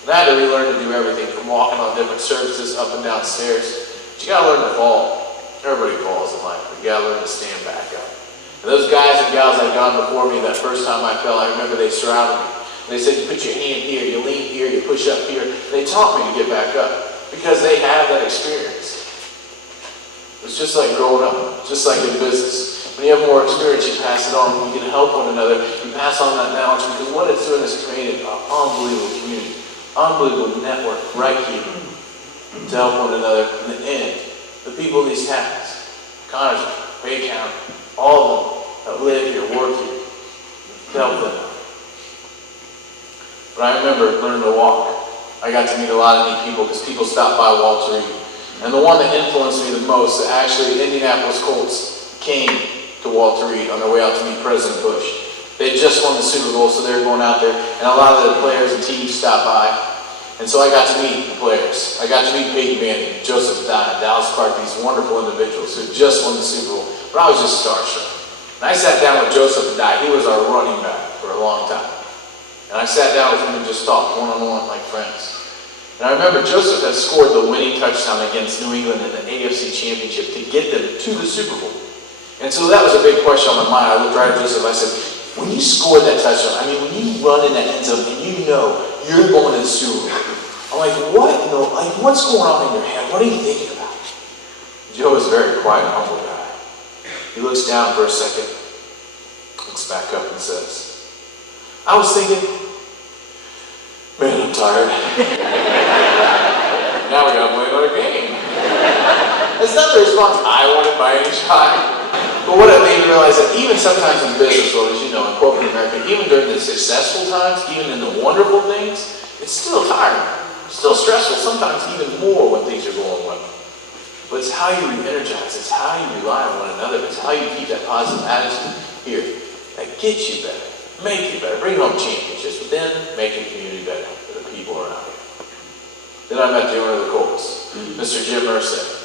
And I had to relearn to do everything, from walking on different surfaces, up and down stairs. But you gotta learn to fall. Everybody falls in life, but you gotta learn to stand back up. And those guys and gals that had gone before me, that first time I fell, I remember they surrounded me. And they said, you put your hand here, you lean here, you push up here. And they taught me to get back up, because they have that experience. It's just like growing up, just like in business. When you have more experience, you pass it on. When you can help one another, you pass on that knowledge, because what it's doing is creating an unbelievable community, unbelievable network right here to help one another in the end. The people in these towns, Connors, Bay County, all of them that live here, work here, to help them. But I remember learning to walk. I got to meet a lot of neat people, because people stopped by Walter Reed. And the one that influenced me the most, actually, Indianapolis Colts came to Walter Reed on their way out to meet President Bush. They had just won the Super Bowl, so they were going out there, and a lot of the players and teams stopped by. And so I got to meet the players. I got to meet Peyton Manning, Joseph Dye, Dallas Clark, these wonderful individuals who had just won the Super Bowl. But I was just starstruck. And I sat down with Joseph and Di. He was our running back for a long time. And I sat down with him and just talked one-on-one like friends. And I remember Joseph had scored the winning touchdown against New England in the AFC Championship to get them to the Super Bowl. And so that was a big question on my mind. I looked right at Joseph. I said, when you scored that touchdown, I mean, when you run in that end zone and you know you're going to the Super Bowl, I'm like, what? Like, what's going on in your head? What are you thinking about? Joe is a very quiet, humble guy. He looks down for a second, looks back up and says, I was thinking, man, I'm tired. Now we gotta play another game. That's not the response I wanted by any child. But what it made me realize that even sometimes in business world, as you know, in corporate America, even during the successful times, even in the wonderful things, it's still tiring, still stressful, sometimes even more when things are going well. But it's how you re-energize, it's how you rely on one another, it's how you keep that positive attitude here that gets you better, make you better, bring home championships, but then make your community better for the people around you. Then I met the owner of the Colts, Mr. Jim Irsay.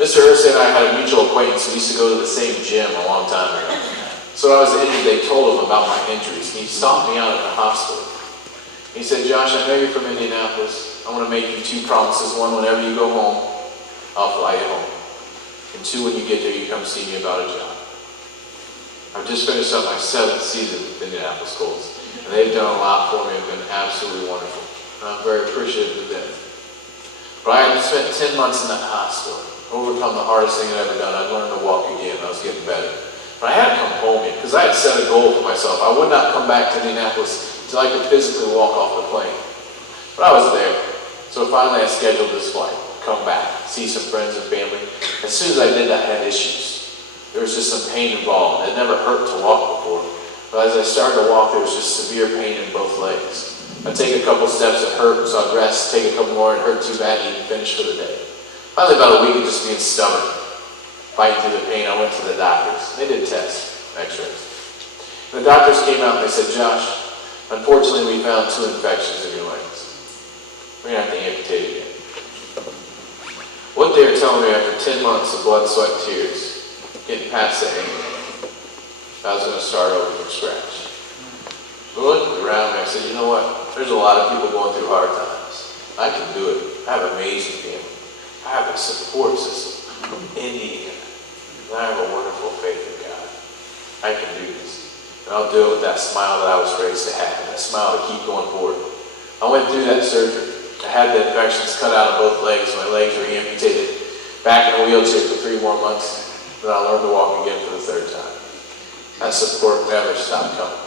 Mr. Irsay and I had a mutual acquaintance. We used to go to the same gym a long time ago. So when I was injured, they told him about my injuries. And he stopped me out at the hospital. He said, Josh, I know you're from Indianapolis. I want to make you 2 promises. One, whenever you go home, I'll fly you home. And 2, when you get there, you come see me about a job. I've just finished up my 7th season with the Indianapolis Colts. And they've done a lot for me. It's been absolutely wonderful. And I'm very appreciative of them. But I had spent 10 months in that hospital. Overcome the hardest thing I'd ever done. I'd learned to walk again. I was getting better. But I had to come home here because I had set a goal for myself. I would not come back to Indianapolis until I could physically walk off the plane. But I was there. So finally I scheduled this flight. Come back. See some friends and family. As soon as I did that, I had issues. There was just some pain involved. It never hurt to walk before. But as I started to walk, there was just severe pain in both legs. I'd take a couple steps, it hurt, so I'd rest, take a couple more, it hurt too bad, and finish for the day. Finally, about a week of just being stubborn, fighting through the pain, I went to the doctors. They did tests, x-rays. The doctors came out and they said, Josh, unfortunately we found 2 infections in your legs. We're going to have to amputate again. What they were telling me after 10 months of blood, sweat, and tears, getting past the anger, I was going to start over from scratch. But looking around me, I said, you know what? There's a lot of people going through hard times. I can do it. I have an amazing family. I have a support system from Indiana. And I have a wonderful faith in God. I can do this. And I'll do it with that smile that I was raised to have, that smile to keep going forward. I went through that surgery. I had the infections cut out of both legs. My legs were amputated. Back in a wheelchair for 3 more months. Then I learned to walk again for the 3rd time. That support never stopped coming.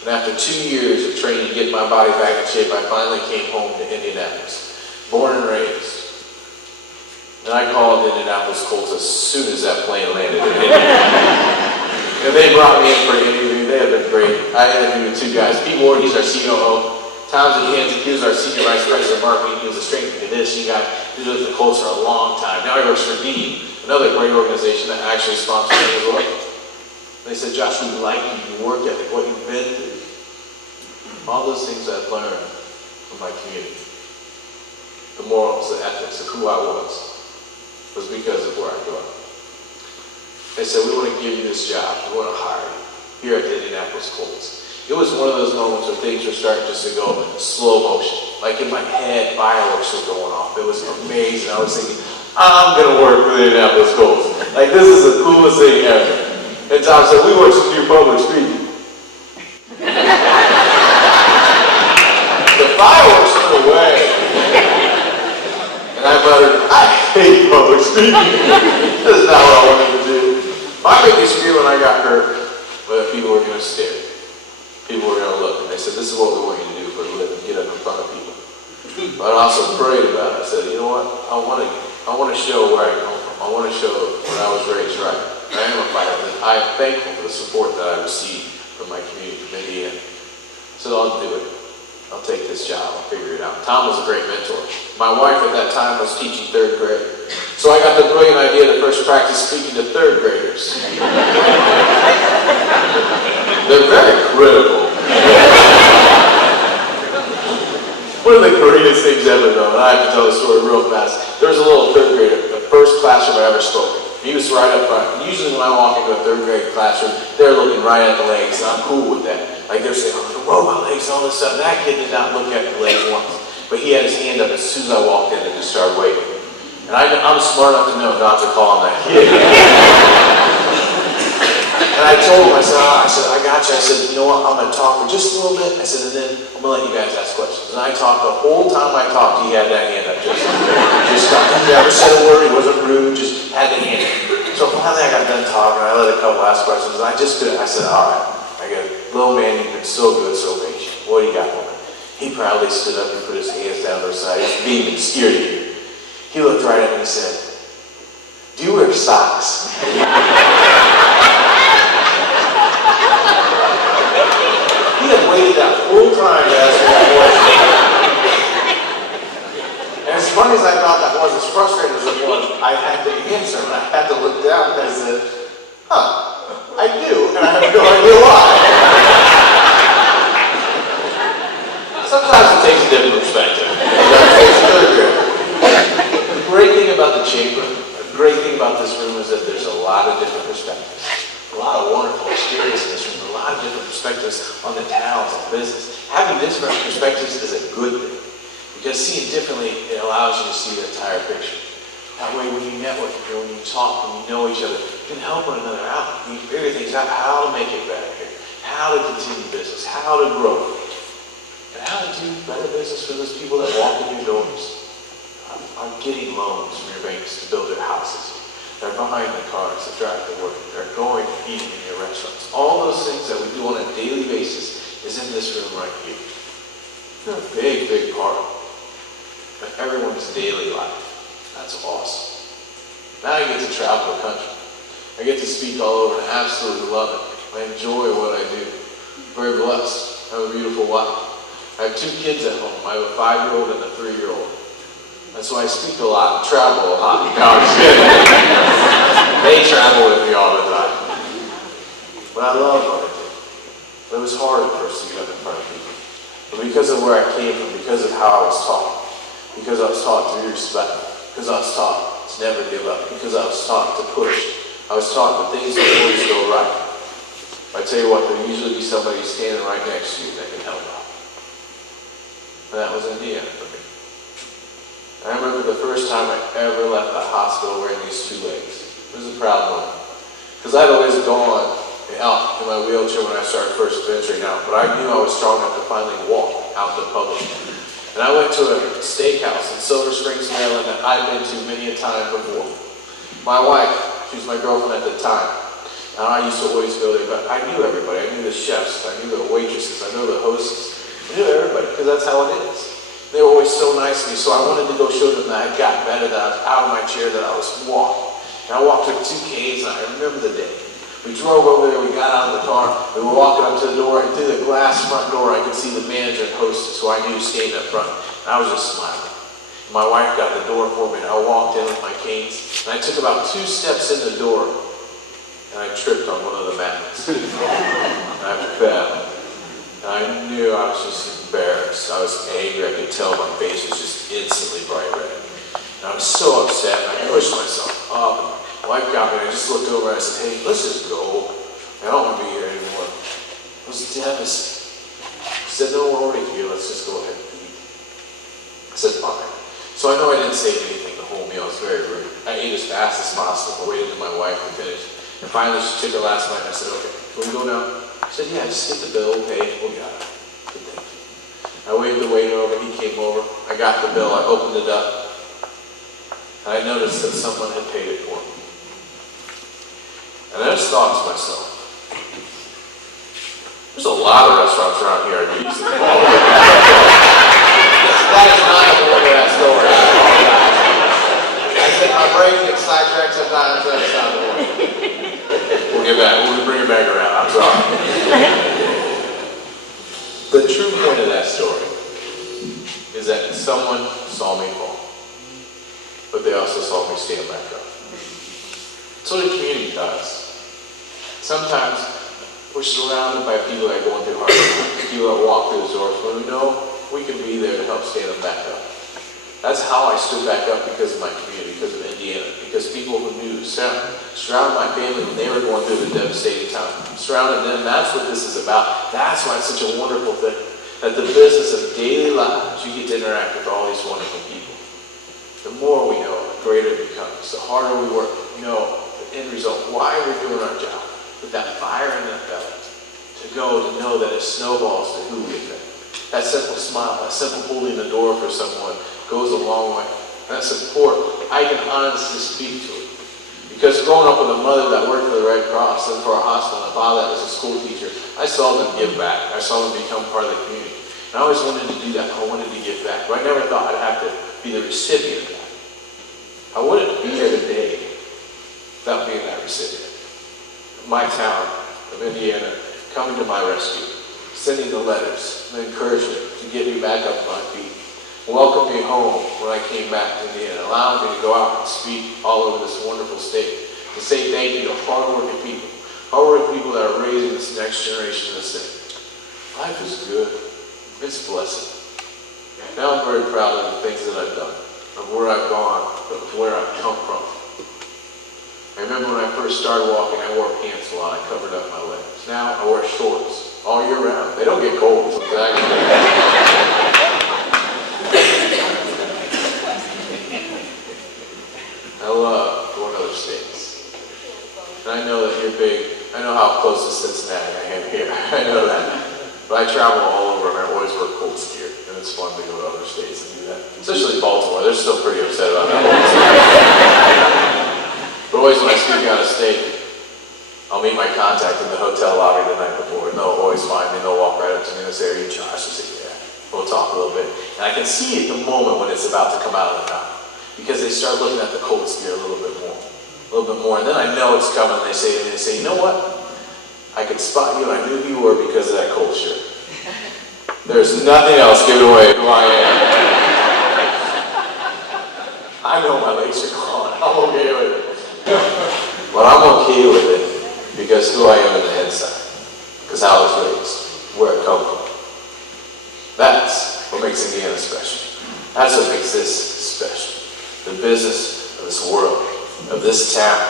And after 2 years of training to get my body back in shape, I finally came home to Indianapolis. Born and raised. And I called the Indianapolis Colts as soon as that plane landed in Indianapolis. And they brought me in for an interview. They have been great. I interviewed 2 guys. Pete Ward, he's our COO. Townsend Hansen, he was our Senior Vice President of Marketing. He was a strength and conditioning guy. He's been with the Colts for a long time. Now he works for Dean, another great organization that actually sponsors him as well. They said, Josh, we like you, your work ethic, what you've been through. All those things I've learned from my community. The morals, the ethics of who I was because of where I grew up. They said, we want to give you this job. We want to hire you here at the Indianapolis Colts. It was one of those moments where things were starting just to go in slow motion. Like in my head, fireworks were going off. It was amazing. I was thinking, I'm going to work for the Indianapolis Colts. Like, this is the coolest thing ever. And Tom said, we want you to do public speaking. The fireworks went away. And I muttered, I hate public speaking. That's not what I wanted to do. My biggest fear when I got hurt was that people were going to stare. People were going to look. And they said, this is what we want you to do for a living, get up in front of people. But I also prayed about it. I said, you know what? I want to show where I come from. I want to show when I was raised right. I am a fighter. I am thankful for the support that I received from my community from Indiana. I said, I'll do it. I'll take this job. I'll figure it out. Tom was a great mentor. My wife at that time was teaching 3rd grade. So I got the brilliant idea to first practice speaking to 3rd graders. They're very critical. One of the greatest things ever done, and I have to tell the story real fast. There was a little 3rd grader, the first classroom I ever spoke in. He was right up front. Usually when I walk into a third grade classroom, they're looking right at the legs, and I'm cool with that. Like they're saying, I'm going to roll my legs and all this stuff. That kid did not look at the legs once. But he had his hand up as soon as I walked in and just started waving. And I'm smart enough to know not to call him that kid. And I told him, I said, I got you. I said, you know what, I'm going to talk for just a little bit. I said, and then I'm going to let you guys ask questions. And I talked the whole time I talked, he had that hand up. Just he never said a word, he wasn't rude, just had the hand up. So finally I got done talking, I let a couple ask questions, and I said, all right. I go, little man, you've been so good, so patient. What do you got for me? He proudly stood up and put his hands down to his side. He's beaming, scared of you. He looked right at me and said, do you wear socks? He had waited that whole time to ask me that question. And as funny as I thought that was, as frustrating as it was, I had to answer and I had to look down and I said, I do, and I have no idea why. Sometimes it takes a different perspective. The great thing about the chamber, the great thing about this room is that there's a lot of different perspectives. A lot of wonderful experience in this room, a lot of different perspectives on the towns and business. Having different perspectives is a good thing, because seeing differently, it allows you to see the entire picture. That way when you network, when you talk, when you know each other, you can help one another out. You figure things out, how to make it better here, how to continue business, how to grow, and how to do better business for those people that walk in your doors. Are getting loans from your banks to build their houses. They're buying the cars that drive to work. They're going and eating in your restaurants. All those things that we do on a daily basis is in this room right here. They're a big, big part of everyone's daily life. That's awesome. Now I get to travel the country. I get to speak all over and absolutely love it. I enjoy what I do. I'm very blessed. I have a beautiful wife. I have 2 kids at home. I have a 5-year-old and a 3-year-old. That's why I speak a lot and travel a lot. No, I'm just kidding. They travel with me all the time. But I love what I do. But it was hard at first to get up in front of people. But because of where I came from, because of how I was taught, because I was taught to be respectful, because I was taught to never give up, because I was taught to push, I was taught that things don't always go right. I tell you what, there'll usually be somebody standing right next to you that can help out. And that was Indiana for me. I remember the first time I ever left the hospital wearing these 2 legs. It was a proud moment. Because I'd always gone out in my wheelchair when I started first venturing out, but I knew I was strong enough to finally walk out in the public. And I went to a steakhouse in Silver Springs, Maryland that I'd been to many a time before. My wife, she was my girlfriend at the time, and I used to always go there, but I knew everybody. I knew the chefs, I knew the waitresses, I knew the hostess. I knew everybody, because that's how it is. They were always so nice to me, so I wanted to go show them that I had gotten better, that I was out of my chair, that I was walking. And I walked to 2 Ks, and I remember the day. We drove over there, we got out of the car, we were walking up to the door, and through the glass front door, I could see the manager and hostess, who I knew stayed up front. And I was just smiling. My wife got the door for me, and I walked in with my canes, and I took about 2 steps in the door, and I tripped on one of the mats. And I fell. And I knew I was just embarrassed. I was angry. I could tell my face was just instantly bright red. And I was so upset, and I pushed myself up. And my wife got me, and I just looked over, and I said, hey, let's just go. I don't want to be here anymore. It was devastating. She said, no, we're already here. Let's just go ahead and eat. I said, fine. So I know I didn't say anything the whole meal. It was very rude. I ate as fast as possible. I waited for my wife to finish. And finally, she took her last bite, and I said, okay, can we go now? She said, yeah, just get the bill, pay, we'll get it. Good, thank you. I waved the waiter over, he came over, I got the bill, I opened it up, and I noticed that someone had paid it for me. And I just thought to myself, there's a lot of restaurants around here I use it. That is not the point of that story. I said my brain gets sidetracked sometimes, that's not the point. We'll bring it back around, I'm sorry. The true point of that story is that someone saw me fall, but they also saw me stand back up. That's what a community does. Sometimes we're surrounded by people that are going through hard times, people that walk through the doors, but we know we can be there to help stand them back up. That's how I stood back up, because of my community, because of Indiana, because because people who knew surrounded my family when they were going through the devastating time. Surrounded them, that's what this is about. That's why it's such a wonderful thing. That the business of daily lives, you get to interact with all these wonderful people. The more we know, the greater it becomes. The harder we work, we know the end result, why we're doing our job. With that fire in that belly, to go to know that it snowballs to who we've been. That simple smile, that simple holding the door for someone goes a long way. That support, I can honestly speak to it. Because growing up with a mother that worked for the Red Cross and for our hospital, and a father that was a school teacher, I saw them give back. I saw them become part of the community. And I always wanted to do that. I wanted to give back. But I never thought I'd have to be the recipient of that. I wouldn't be here today without being that recipient. My town of Indiana coming to my rescue, sending the letters, the encouragement to get me back up on my feet, welcomed me home when I came back to Indiana, allowing me to go out and speak all over this wonderful state, to say thank you to hardworking people that are raising this next generation of this thing. Life is good. It's a blessing. Now I'm very proud of the things that I've done, of where I've gone, of where I've come from. I remember when I first started walking, I wore pants a lot. I covered up my legs. Now I wear shorts all year round. They don't get cold. So exactly. I love going to other states. And I know that you're big. I know how close to Cincinnati I am here. I know that. But I travel all over and I always wear cold gear. And it's fun to go to other states and do that. Especially Baltimore. They're still pretty upset about that. But always when I speak out of state, I'll meet my contact in the hotel lobby the night before, and they'll always find me, they'll walk right up to me and say, "Are you Josh?" I say, "Yeah." We'll talk a little bit. And I can see at the moment when it's about to come out of the mouth, because they start looking at the cold gear a little bit more. And then I know it's coming, and they say to me, "You know what? I could spot you, and I knew who you were because of that cold shirt." There's nothing else giving away who I am. I know my legs are gone. I'm okay with it. But I'm okay with it because who I am on the inside. Because how I was raised, where I come from. That's what makes Indiana special. That's what makes this special. The business of this world, of this town,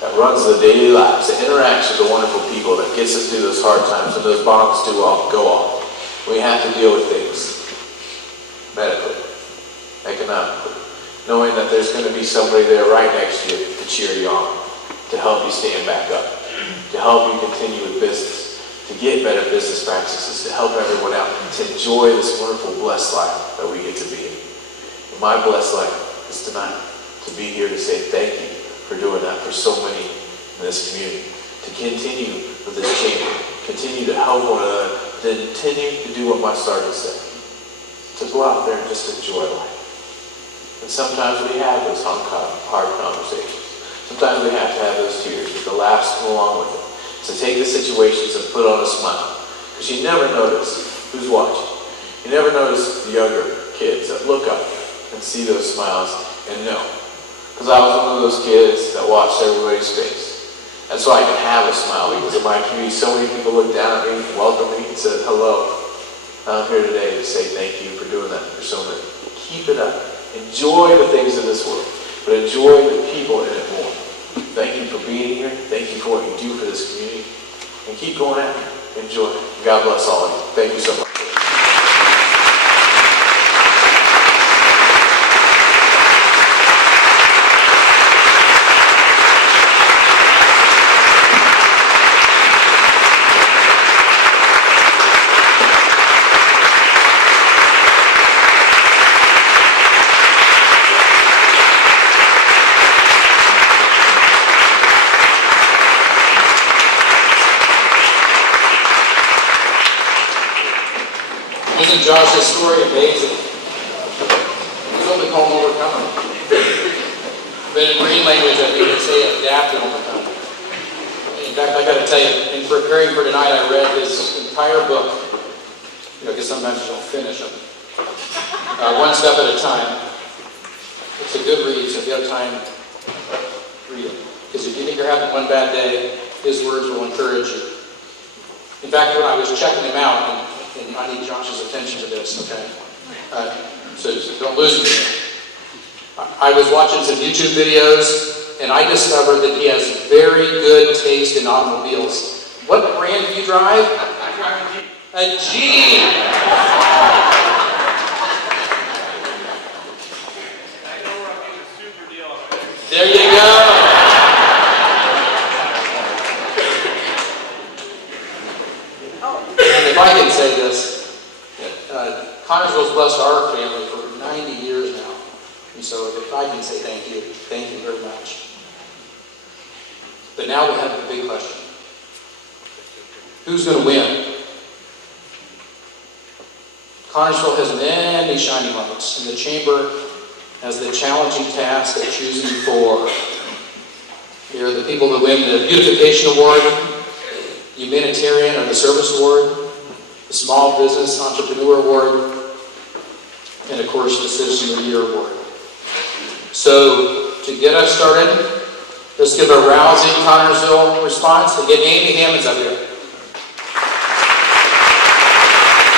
that runs the daily lives, that interacts with the wonderful people, that gets us through those hard times when those bombs do go off. We have to deal with things medically, economically, knowing that there's going to be somebody there right next to you to cheer you on, to help you stand back up, to help you continue with business, to get better business practices, to help everyone out, to enjoy this wonderful blessed life that we get to be in. And my blessed life is tonight, to be here to say thank you for doing that for so many in this community, to continue with this chamber, continue to help one another, to continue to do what my sergeant said, to go out there and just enjoy life. And sometimes we have those hard conversations. Sometimes we have to have those tears, but the laughs come along with it. So take the situations and put on a smile. Because you never notice who's watching. You never notice the younger kids that look up and see those smiles and know. Because I was one of those kids that watched everybody's face. That's why I can have a smile, because in my community, so many people looked down at me, welcomed me, and said, "Hello. I'm here today to say thank you for doing that for so many." Keep it up. Enjoy the things in this world, but enjoy the people in it more. Thank you for being here. Thank you for what you do for this community. And keep going at it. Enjoy it. God bless all of you. Thank you so much. Isn't Josh's story amazing? He's what we call an overcomer. But in green language, I think they say adapt and overcome. In fact, I got to tell you, in preparing for tonight, I read his entire book. Because sometimes you don't finish them. One step at a time. It's a good read, so if you have time, read it. Because if you think you're having one bad day, his words will encourage you. In fact, when I was checking him out, and I need Josh's attention to this, okay? So don't lose me. I was watching some YouTube videos and I discovered that he has very good taste in automobiles. What brand do you drive? I drive a Jeep. A Jeep! I know where I'm getting a super deal on it. There you go! And if I can say this, Connersville's blessed our family for 90 years now. And so if I can say thank you very much. But now we have the big question. Who's going to win? Connersville has many shining lights, and the Chamber has the challenging task of choosing 4. Here are the people that win the Beautification Award, Humanitarian or the Service Award, the Small Business Entrepreneur Award, and of course the Citizen of the Year Award. So to get us started, let's give a rousing Connersville response and get Amy Hammonds up here.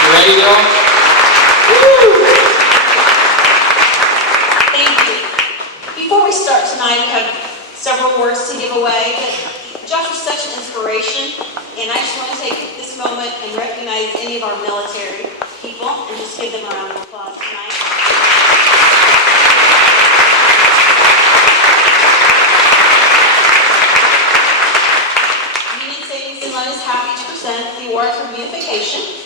You ready, Bill? Thank you. Before we start tonight, we have several awards to give away. But Josh was such an inspiration, and I just want to take this moment and recognize any of our military people and just give them a round of applause tonight. Union Savings and Loan is happy to present the award for beautification.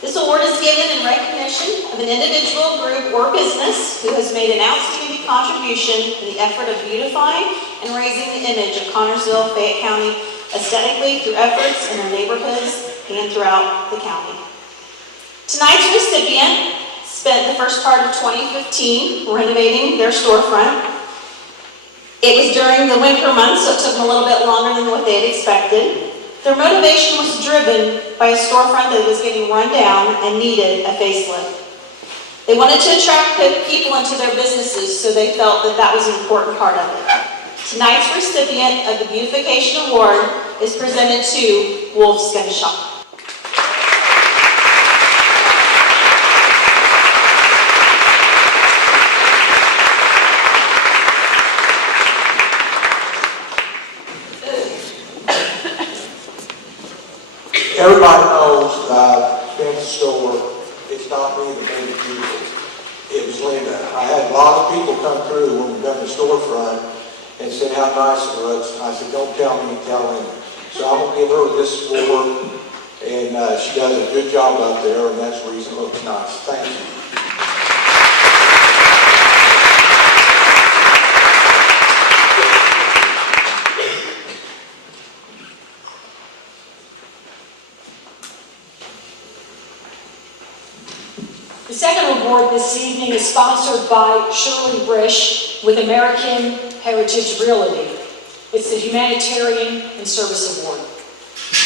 This award is given in recognition of an individual, group, or business who has made an outstanding contribution in the effort of beautifying and raising the image of Connersville, Fayette County aesthetically through efforts in their neighborhoods and throughout the county. Tonight's recipient spent the first part of 2015 renovating their storefront. It was during the winter months, so it took them a little bit longer than what they had expected. Their motivation was driven by a storefront that was getting run down and needed a facelift. They wanted to attract people into their businesses, so they felt that that was an important part of it. Tonight's recipient of the Beautification Award is presented to Wolf's Gun Shop. Everybody knows that I've been to the store. It's not me that made it beautiful. It was Linda. I had a lot of people come through when we done the storefront and said how nice it was. I said, don't tell me, tell Linda. So I'm going to give her this award, and she does a good job out there, and that's the reason it looks nice. Thank you. The second award this evening is sponsored by Shirley Brish with American Heritage Realty. It's the Humanitarian and Service Award.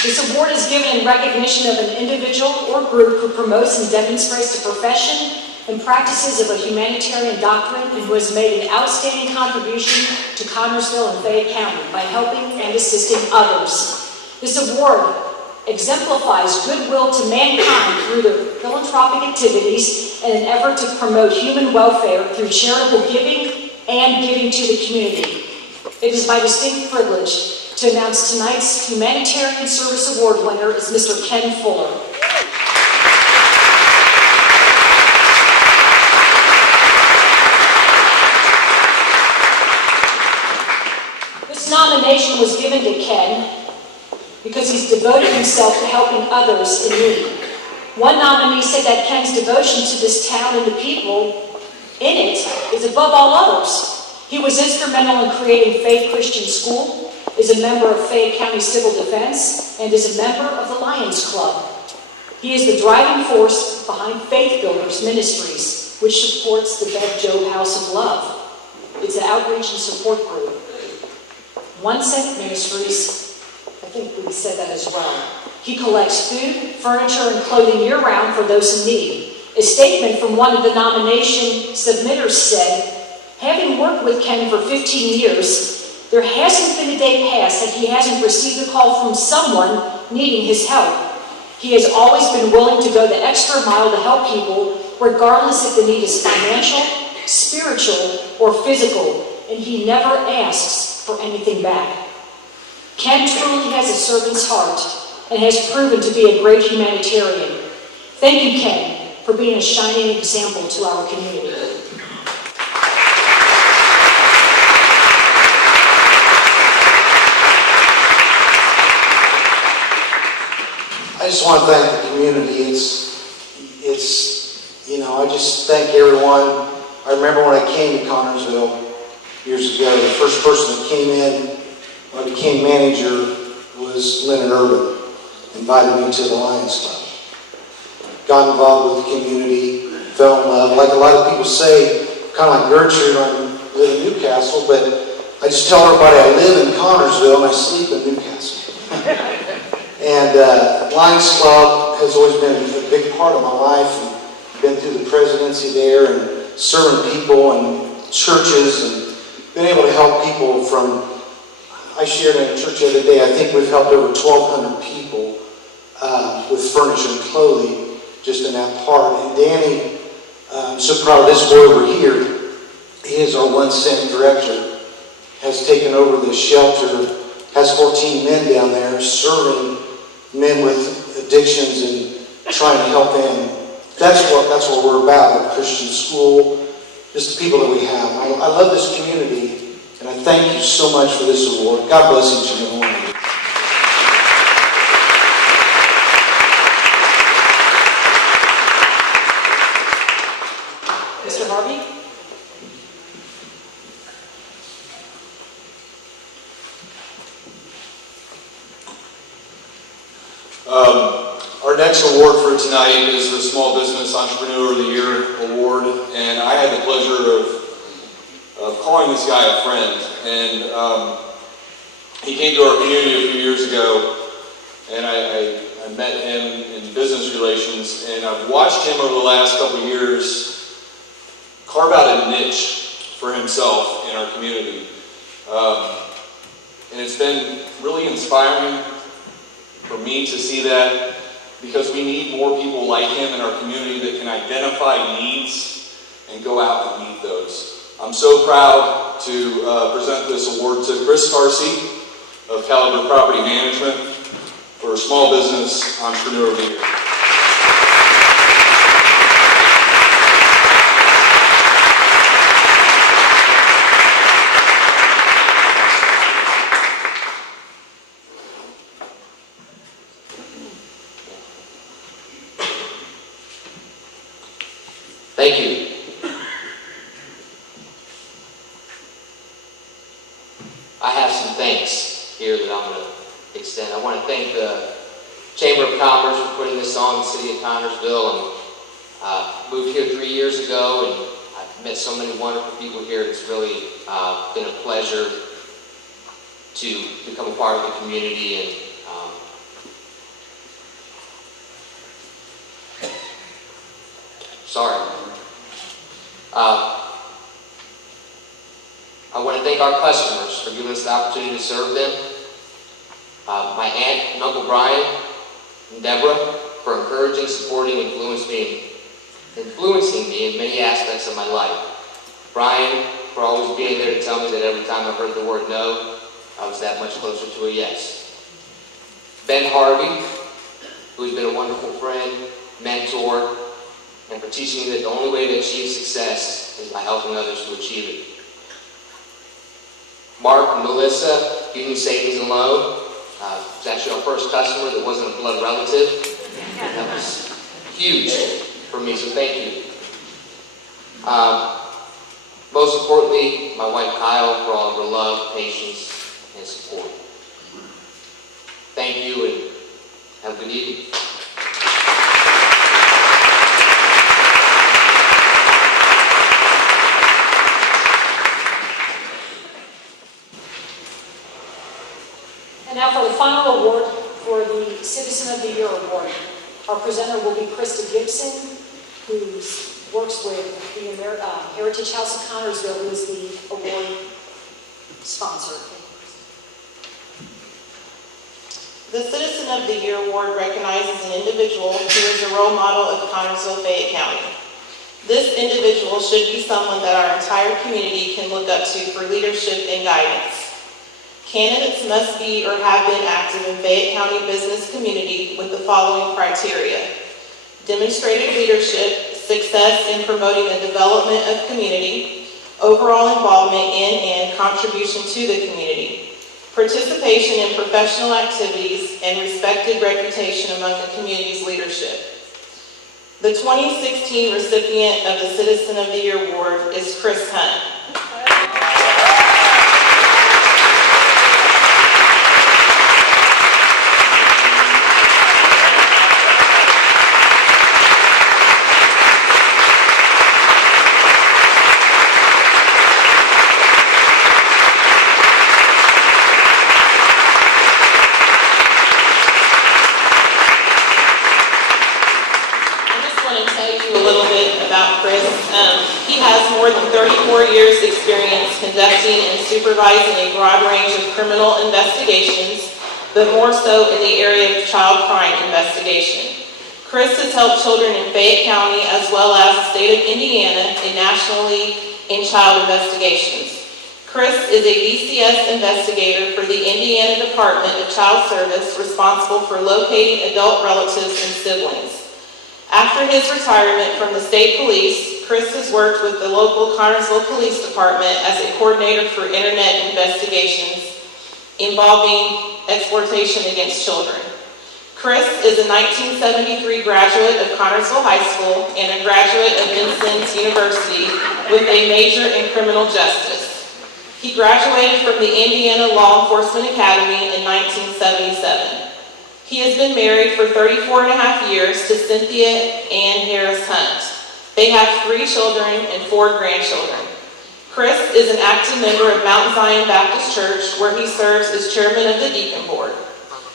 This award is given in recognition of an individual or group who promotes and demonstrates the profession and practices of a humanitarian doctrine and who has made an outstanding contribution to Connersville and Fayette County by helping and assisting others. This award exemplifies goodwill to mankind through their philanthropic activities and an effort to promote human welfare through charitable giving and giving to the community. It is my distinct privilege to announce tonight's Humanitarian Service Award winner is Mr. Ken Fuller. This nomination was given to Ken because he's devoted himself to helping others in need. One nominee said that Ken's devotion to this town and the people in it is above all others. He was instrumental in creating Faith Christian School, is a member of Fayette County Civil Defense, and is a member of the Lions Club. He is the driving force behind Faith Builders Ministries, which supports the Bev Job House of Love. It's an outreach and support group. One Cent Ministries, I think we said that as well. He collects food, furniture, and clothing year-round for those in need. A statement from one of the nomination submitters said, having worked with Ken for 15 years, there hasn't been a day past that he hasn't received a call from someone needing his help. He has always been willing to go the extra mile to help people, regardless if the need is financial, spiritual, or physical, and he never asks for anything back. Ken truly has a servant's heart and has proven to be a great humanitarian. Thank you, Ken, for being a shining example to our community. I just want to thank the community. I just thank everyone. I remember when I came to Connersville years ago, the first person that came in when I became manager was Lennon Urban, invited me to the Lions Club. Got involved with the community, fell in love. Like a lot of people say, kind of like Gertrude, I live in Newcastle, but I just tell everybody I live in Connersville and I sleep in Newcastle. And Lions Club has always been a big part of my life, and been through the presidency there and serving people and churches and been able to help people from, I shared in a church the other day, I think we've helped over 1,200 people with furniture and clothing just in that part. And Danny, I'm so proud of this boy over here. He is our one cent director, has taken over this shelter, has 14 men down there serving men with addictions and trying to help them. That's what we're about, a Christian school, just the people that we have. I love this community, and I thank you so much for this award. God bless each and every one of you. Mr. Harvey? Our next award for tonight is the Small Business Entrepreneur of the Year Award, and I had the pleasure of calling this guy a friend. And he came to our community a few years ago, and I met him in business relations, and I've watched him over the last couple of years carve out a niche for himself in our community. And it's been really inspiring for me to see that, because we need more people like him in our community that can identify needs and go out and meet those. I'm so proud to present this award to Chris Carsey of Caliber Property Management for Small Business Entrepreneur of the Year. Thank you. I have some thanks here that I'm going to extend. I want to thank the Chamber of Commerce for putting this on, the City of Connersville. And moved here 3 years ago, and I've met so many wonderful people here. It's really been a pleasure to become a part of the community. And I want to thank our customers for giving us the opportunity to serve them. My aunt and Uncle Brian and Deborah for encouraging, supporting, influencing me in many aspects of my life. Brian for always being there to tell me that every time I heard the word no, I was that much closer to a yes. Ben Harvey, who's been a wonderful friend, mentor, and for teaching me that the only way to achieve success is by helping others to achieve it. Mark and Melissa, Union Savings and Loan. It's actually our first customer that wasn't a blood relative. That was huge for me, so thank you. Most importantly, my wife Kyle for all of her love, patience, and support. Thank you, and have a good evening. And now for the final award for the Citizen of the Year Award. Our presenter will be Krista Gibson, who works with the Heritage House of Connersville, who is the award sponsor. The Citizen of the Year Award recognizes an individual who is a role model of Connersville, Fayette County. This individual should be someone that our entire community can look up to for leadership and guidance. Candidates must be or have been active in Fayette County business community with the following criteria: demonstrated leadership, success in promoting the development of community, overall involvement in and contribution to the community, participation in professional activities, and respected reputation among the community's leadership. The 2016 recipient of the Citizen of the Year Award is Chris Hunt. He has more than 34 years experience conducting and supervising a broad range of criminal investigations, but more so in the area of child crime investigation. Chris has helped children in Fayette County as well as the state of Indiana and nationally in child investigations. Chris is a VCS investigator for the Indiana Department of Child Service, responsible for locating adult relatives and siblings. After his retirement from the state police, Chris has worked with the local Connersville Police Department as a coordinator for internet investigations involving exploitation against children. Chris is a 1973 graduate of Connersville High School and a graduate of Vincennes University with a major in criminal justice. He graduated from the Indiana Law Enforcement Academy in 1977. He has been married for 34 and a half years to Cynthia Ann Harris Hunt. They have 3 children and 4 grandchildren. Chris is an active member of Mount Zion Baptist Church, where he serves as chairman of the Deacon Board.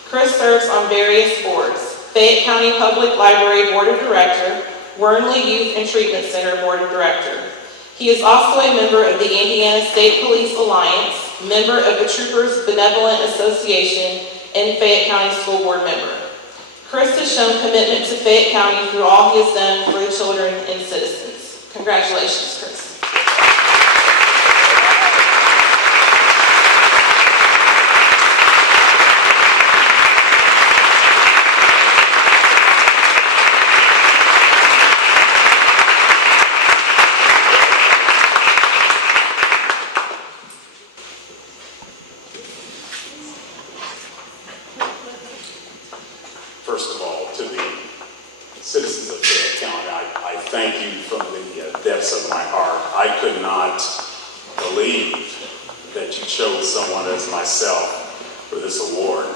Chris serves on various boards: Fayette County Public Library Board of Director, Wernley Youth and Treatment Center Board of Director. He is also a member of the Indiana State Police Alliance, member of the Troopers Benevolent Association, and Fayette County School Board member. Chris has shown commitment to Fayette County through all he has done for the children and citizens. Congratulations, Chris. First of all, to the citizens of Fayette County, I thank you from the depths of my heart. I could not believe that you chose someone as myself for this award.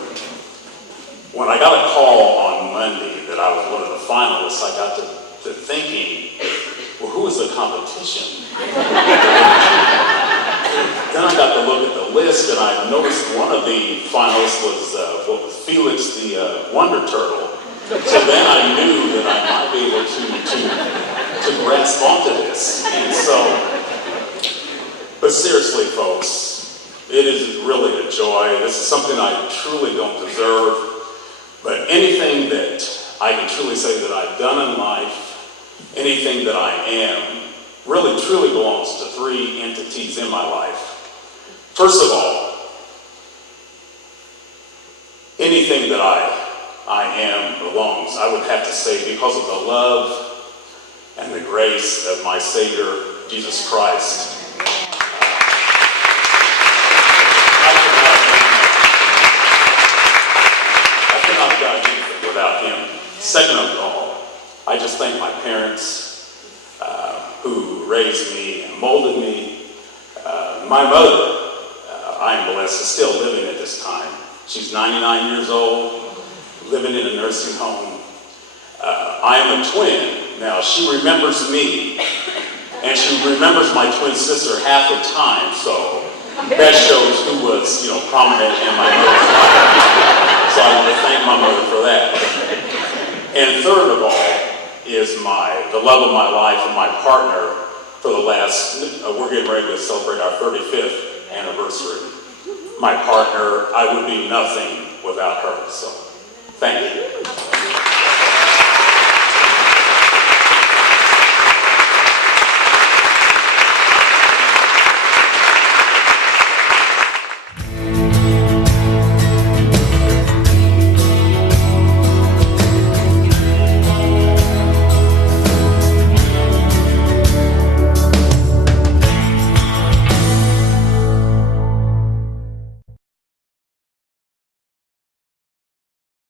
When I got a call on Monday that I was one of the finalists, I got to thinking, well, who is the competition? Then I got to look at the list, and I noticed one of the finalists was Felix the Wonder Turtle. So then I knew that I might be able to grasp onto this. And so, but seriously, folks, it is really a joy. This is something I truly don't deserve. But anything that I can truly say that I've done in life, anything that I am, really truly belongs to 3 entities in my life. First of all, anything that I am belongs, I would have to say, because of the love and the grace of my Savior, Jesus Christ. I cannot have done anything without him. Second of all, I just thank my parents who raised me and molded me. My mother, I am blessed, is still living at this time. She's 99 years old, living in a nursing home. I am a twin. Now, she remembers me, and she remembers my twin sister half the time, so that shows who was, prominent in my mother's life. So I want to thank my mother for that. And third of all is the love of my life and my partner for the last, we're getting ready to celebrate our 35th anniversary. My partner, I would be nothing without her, so thank you.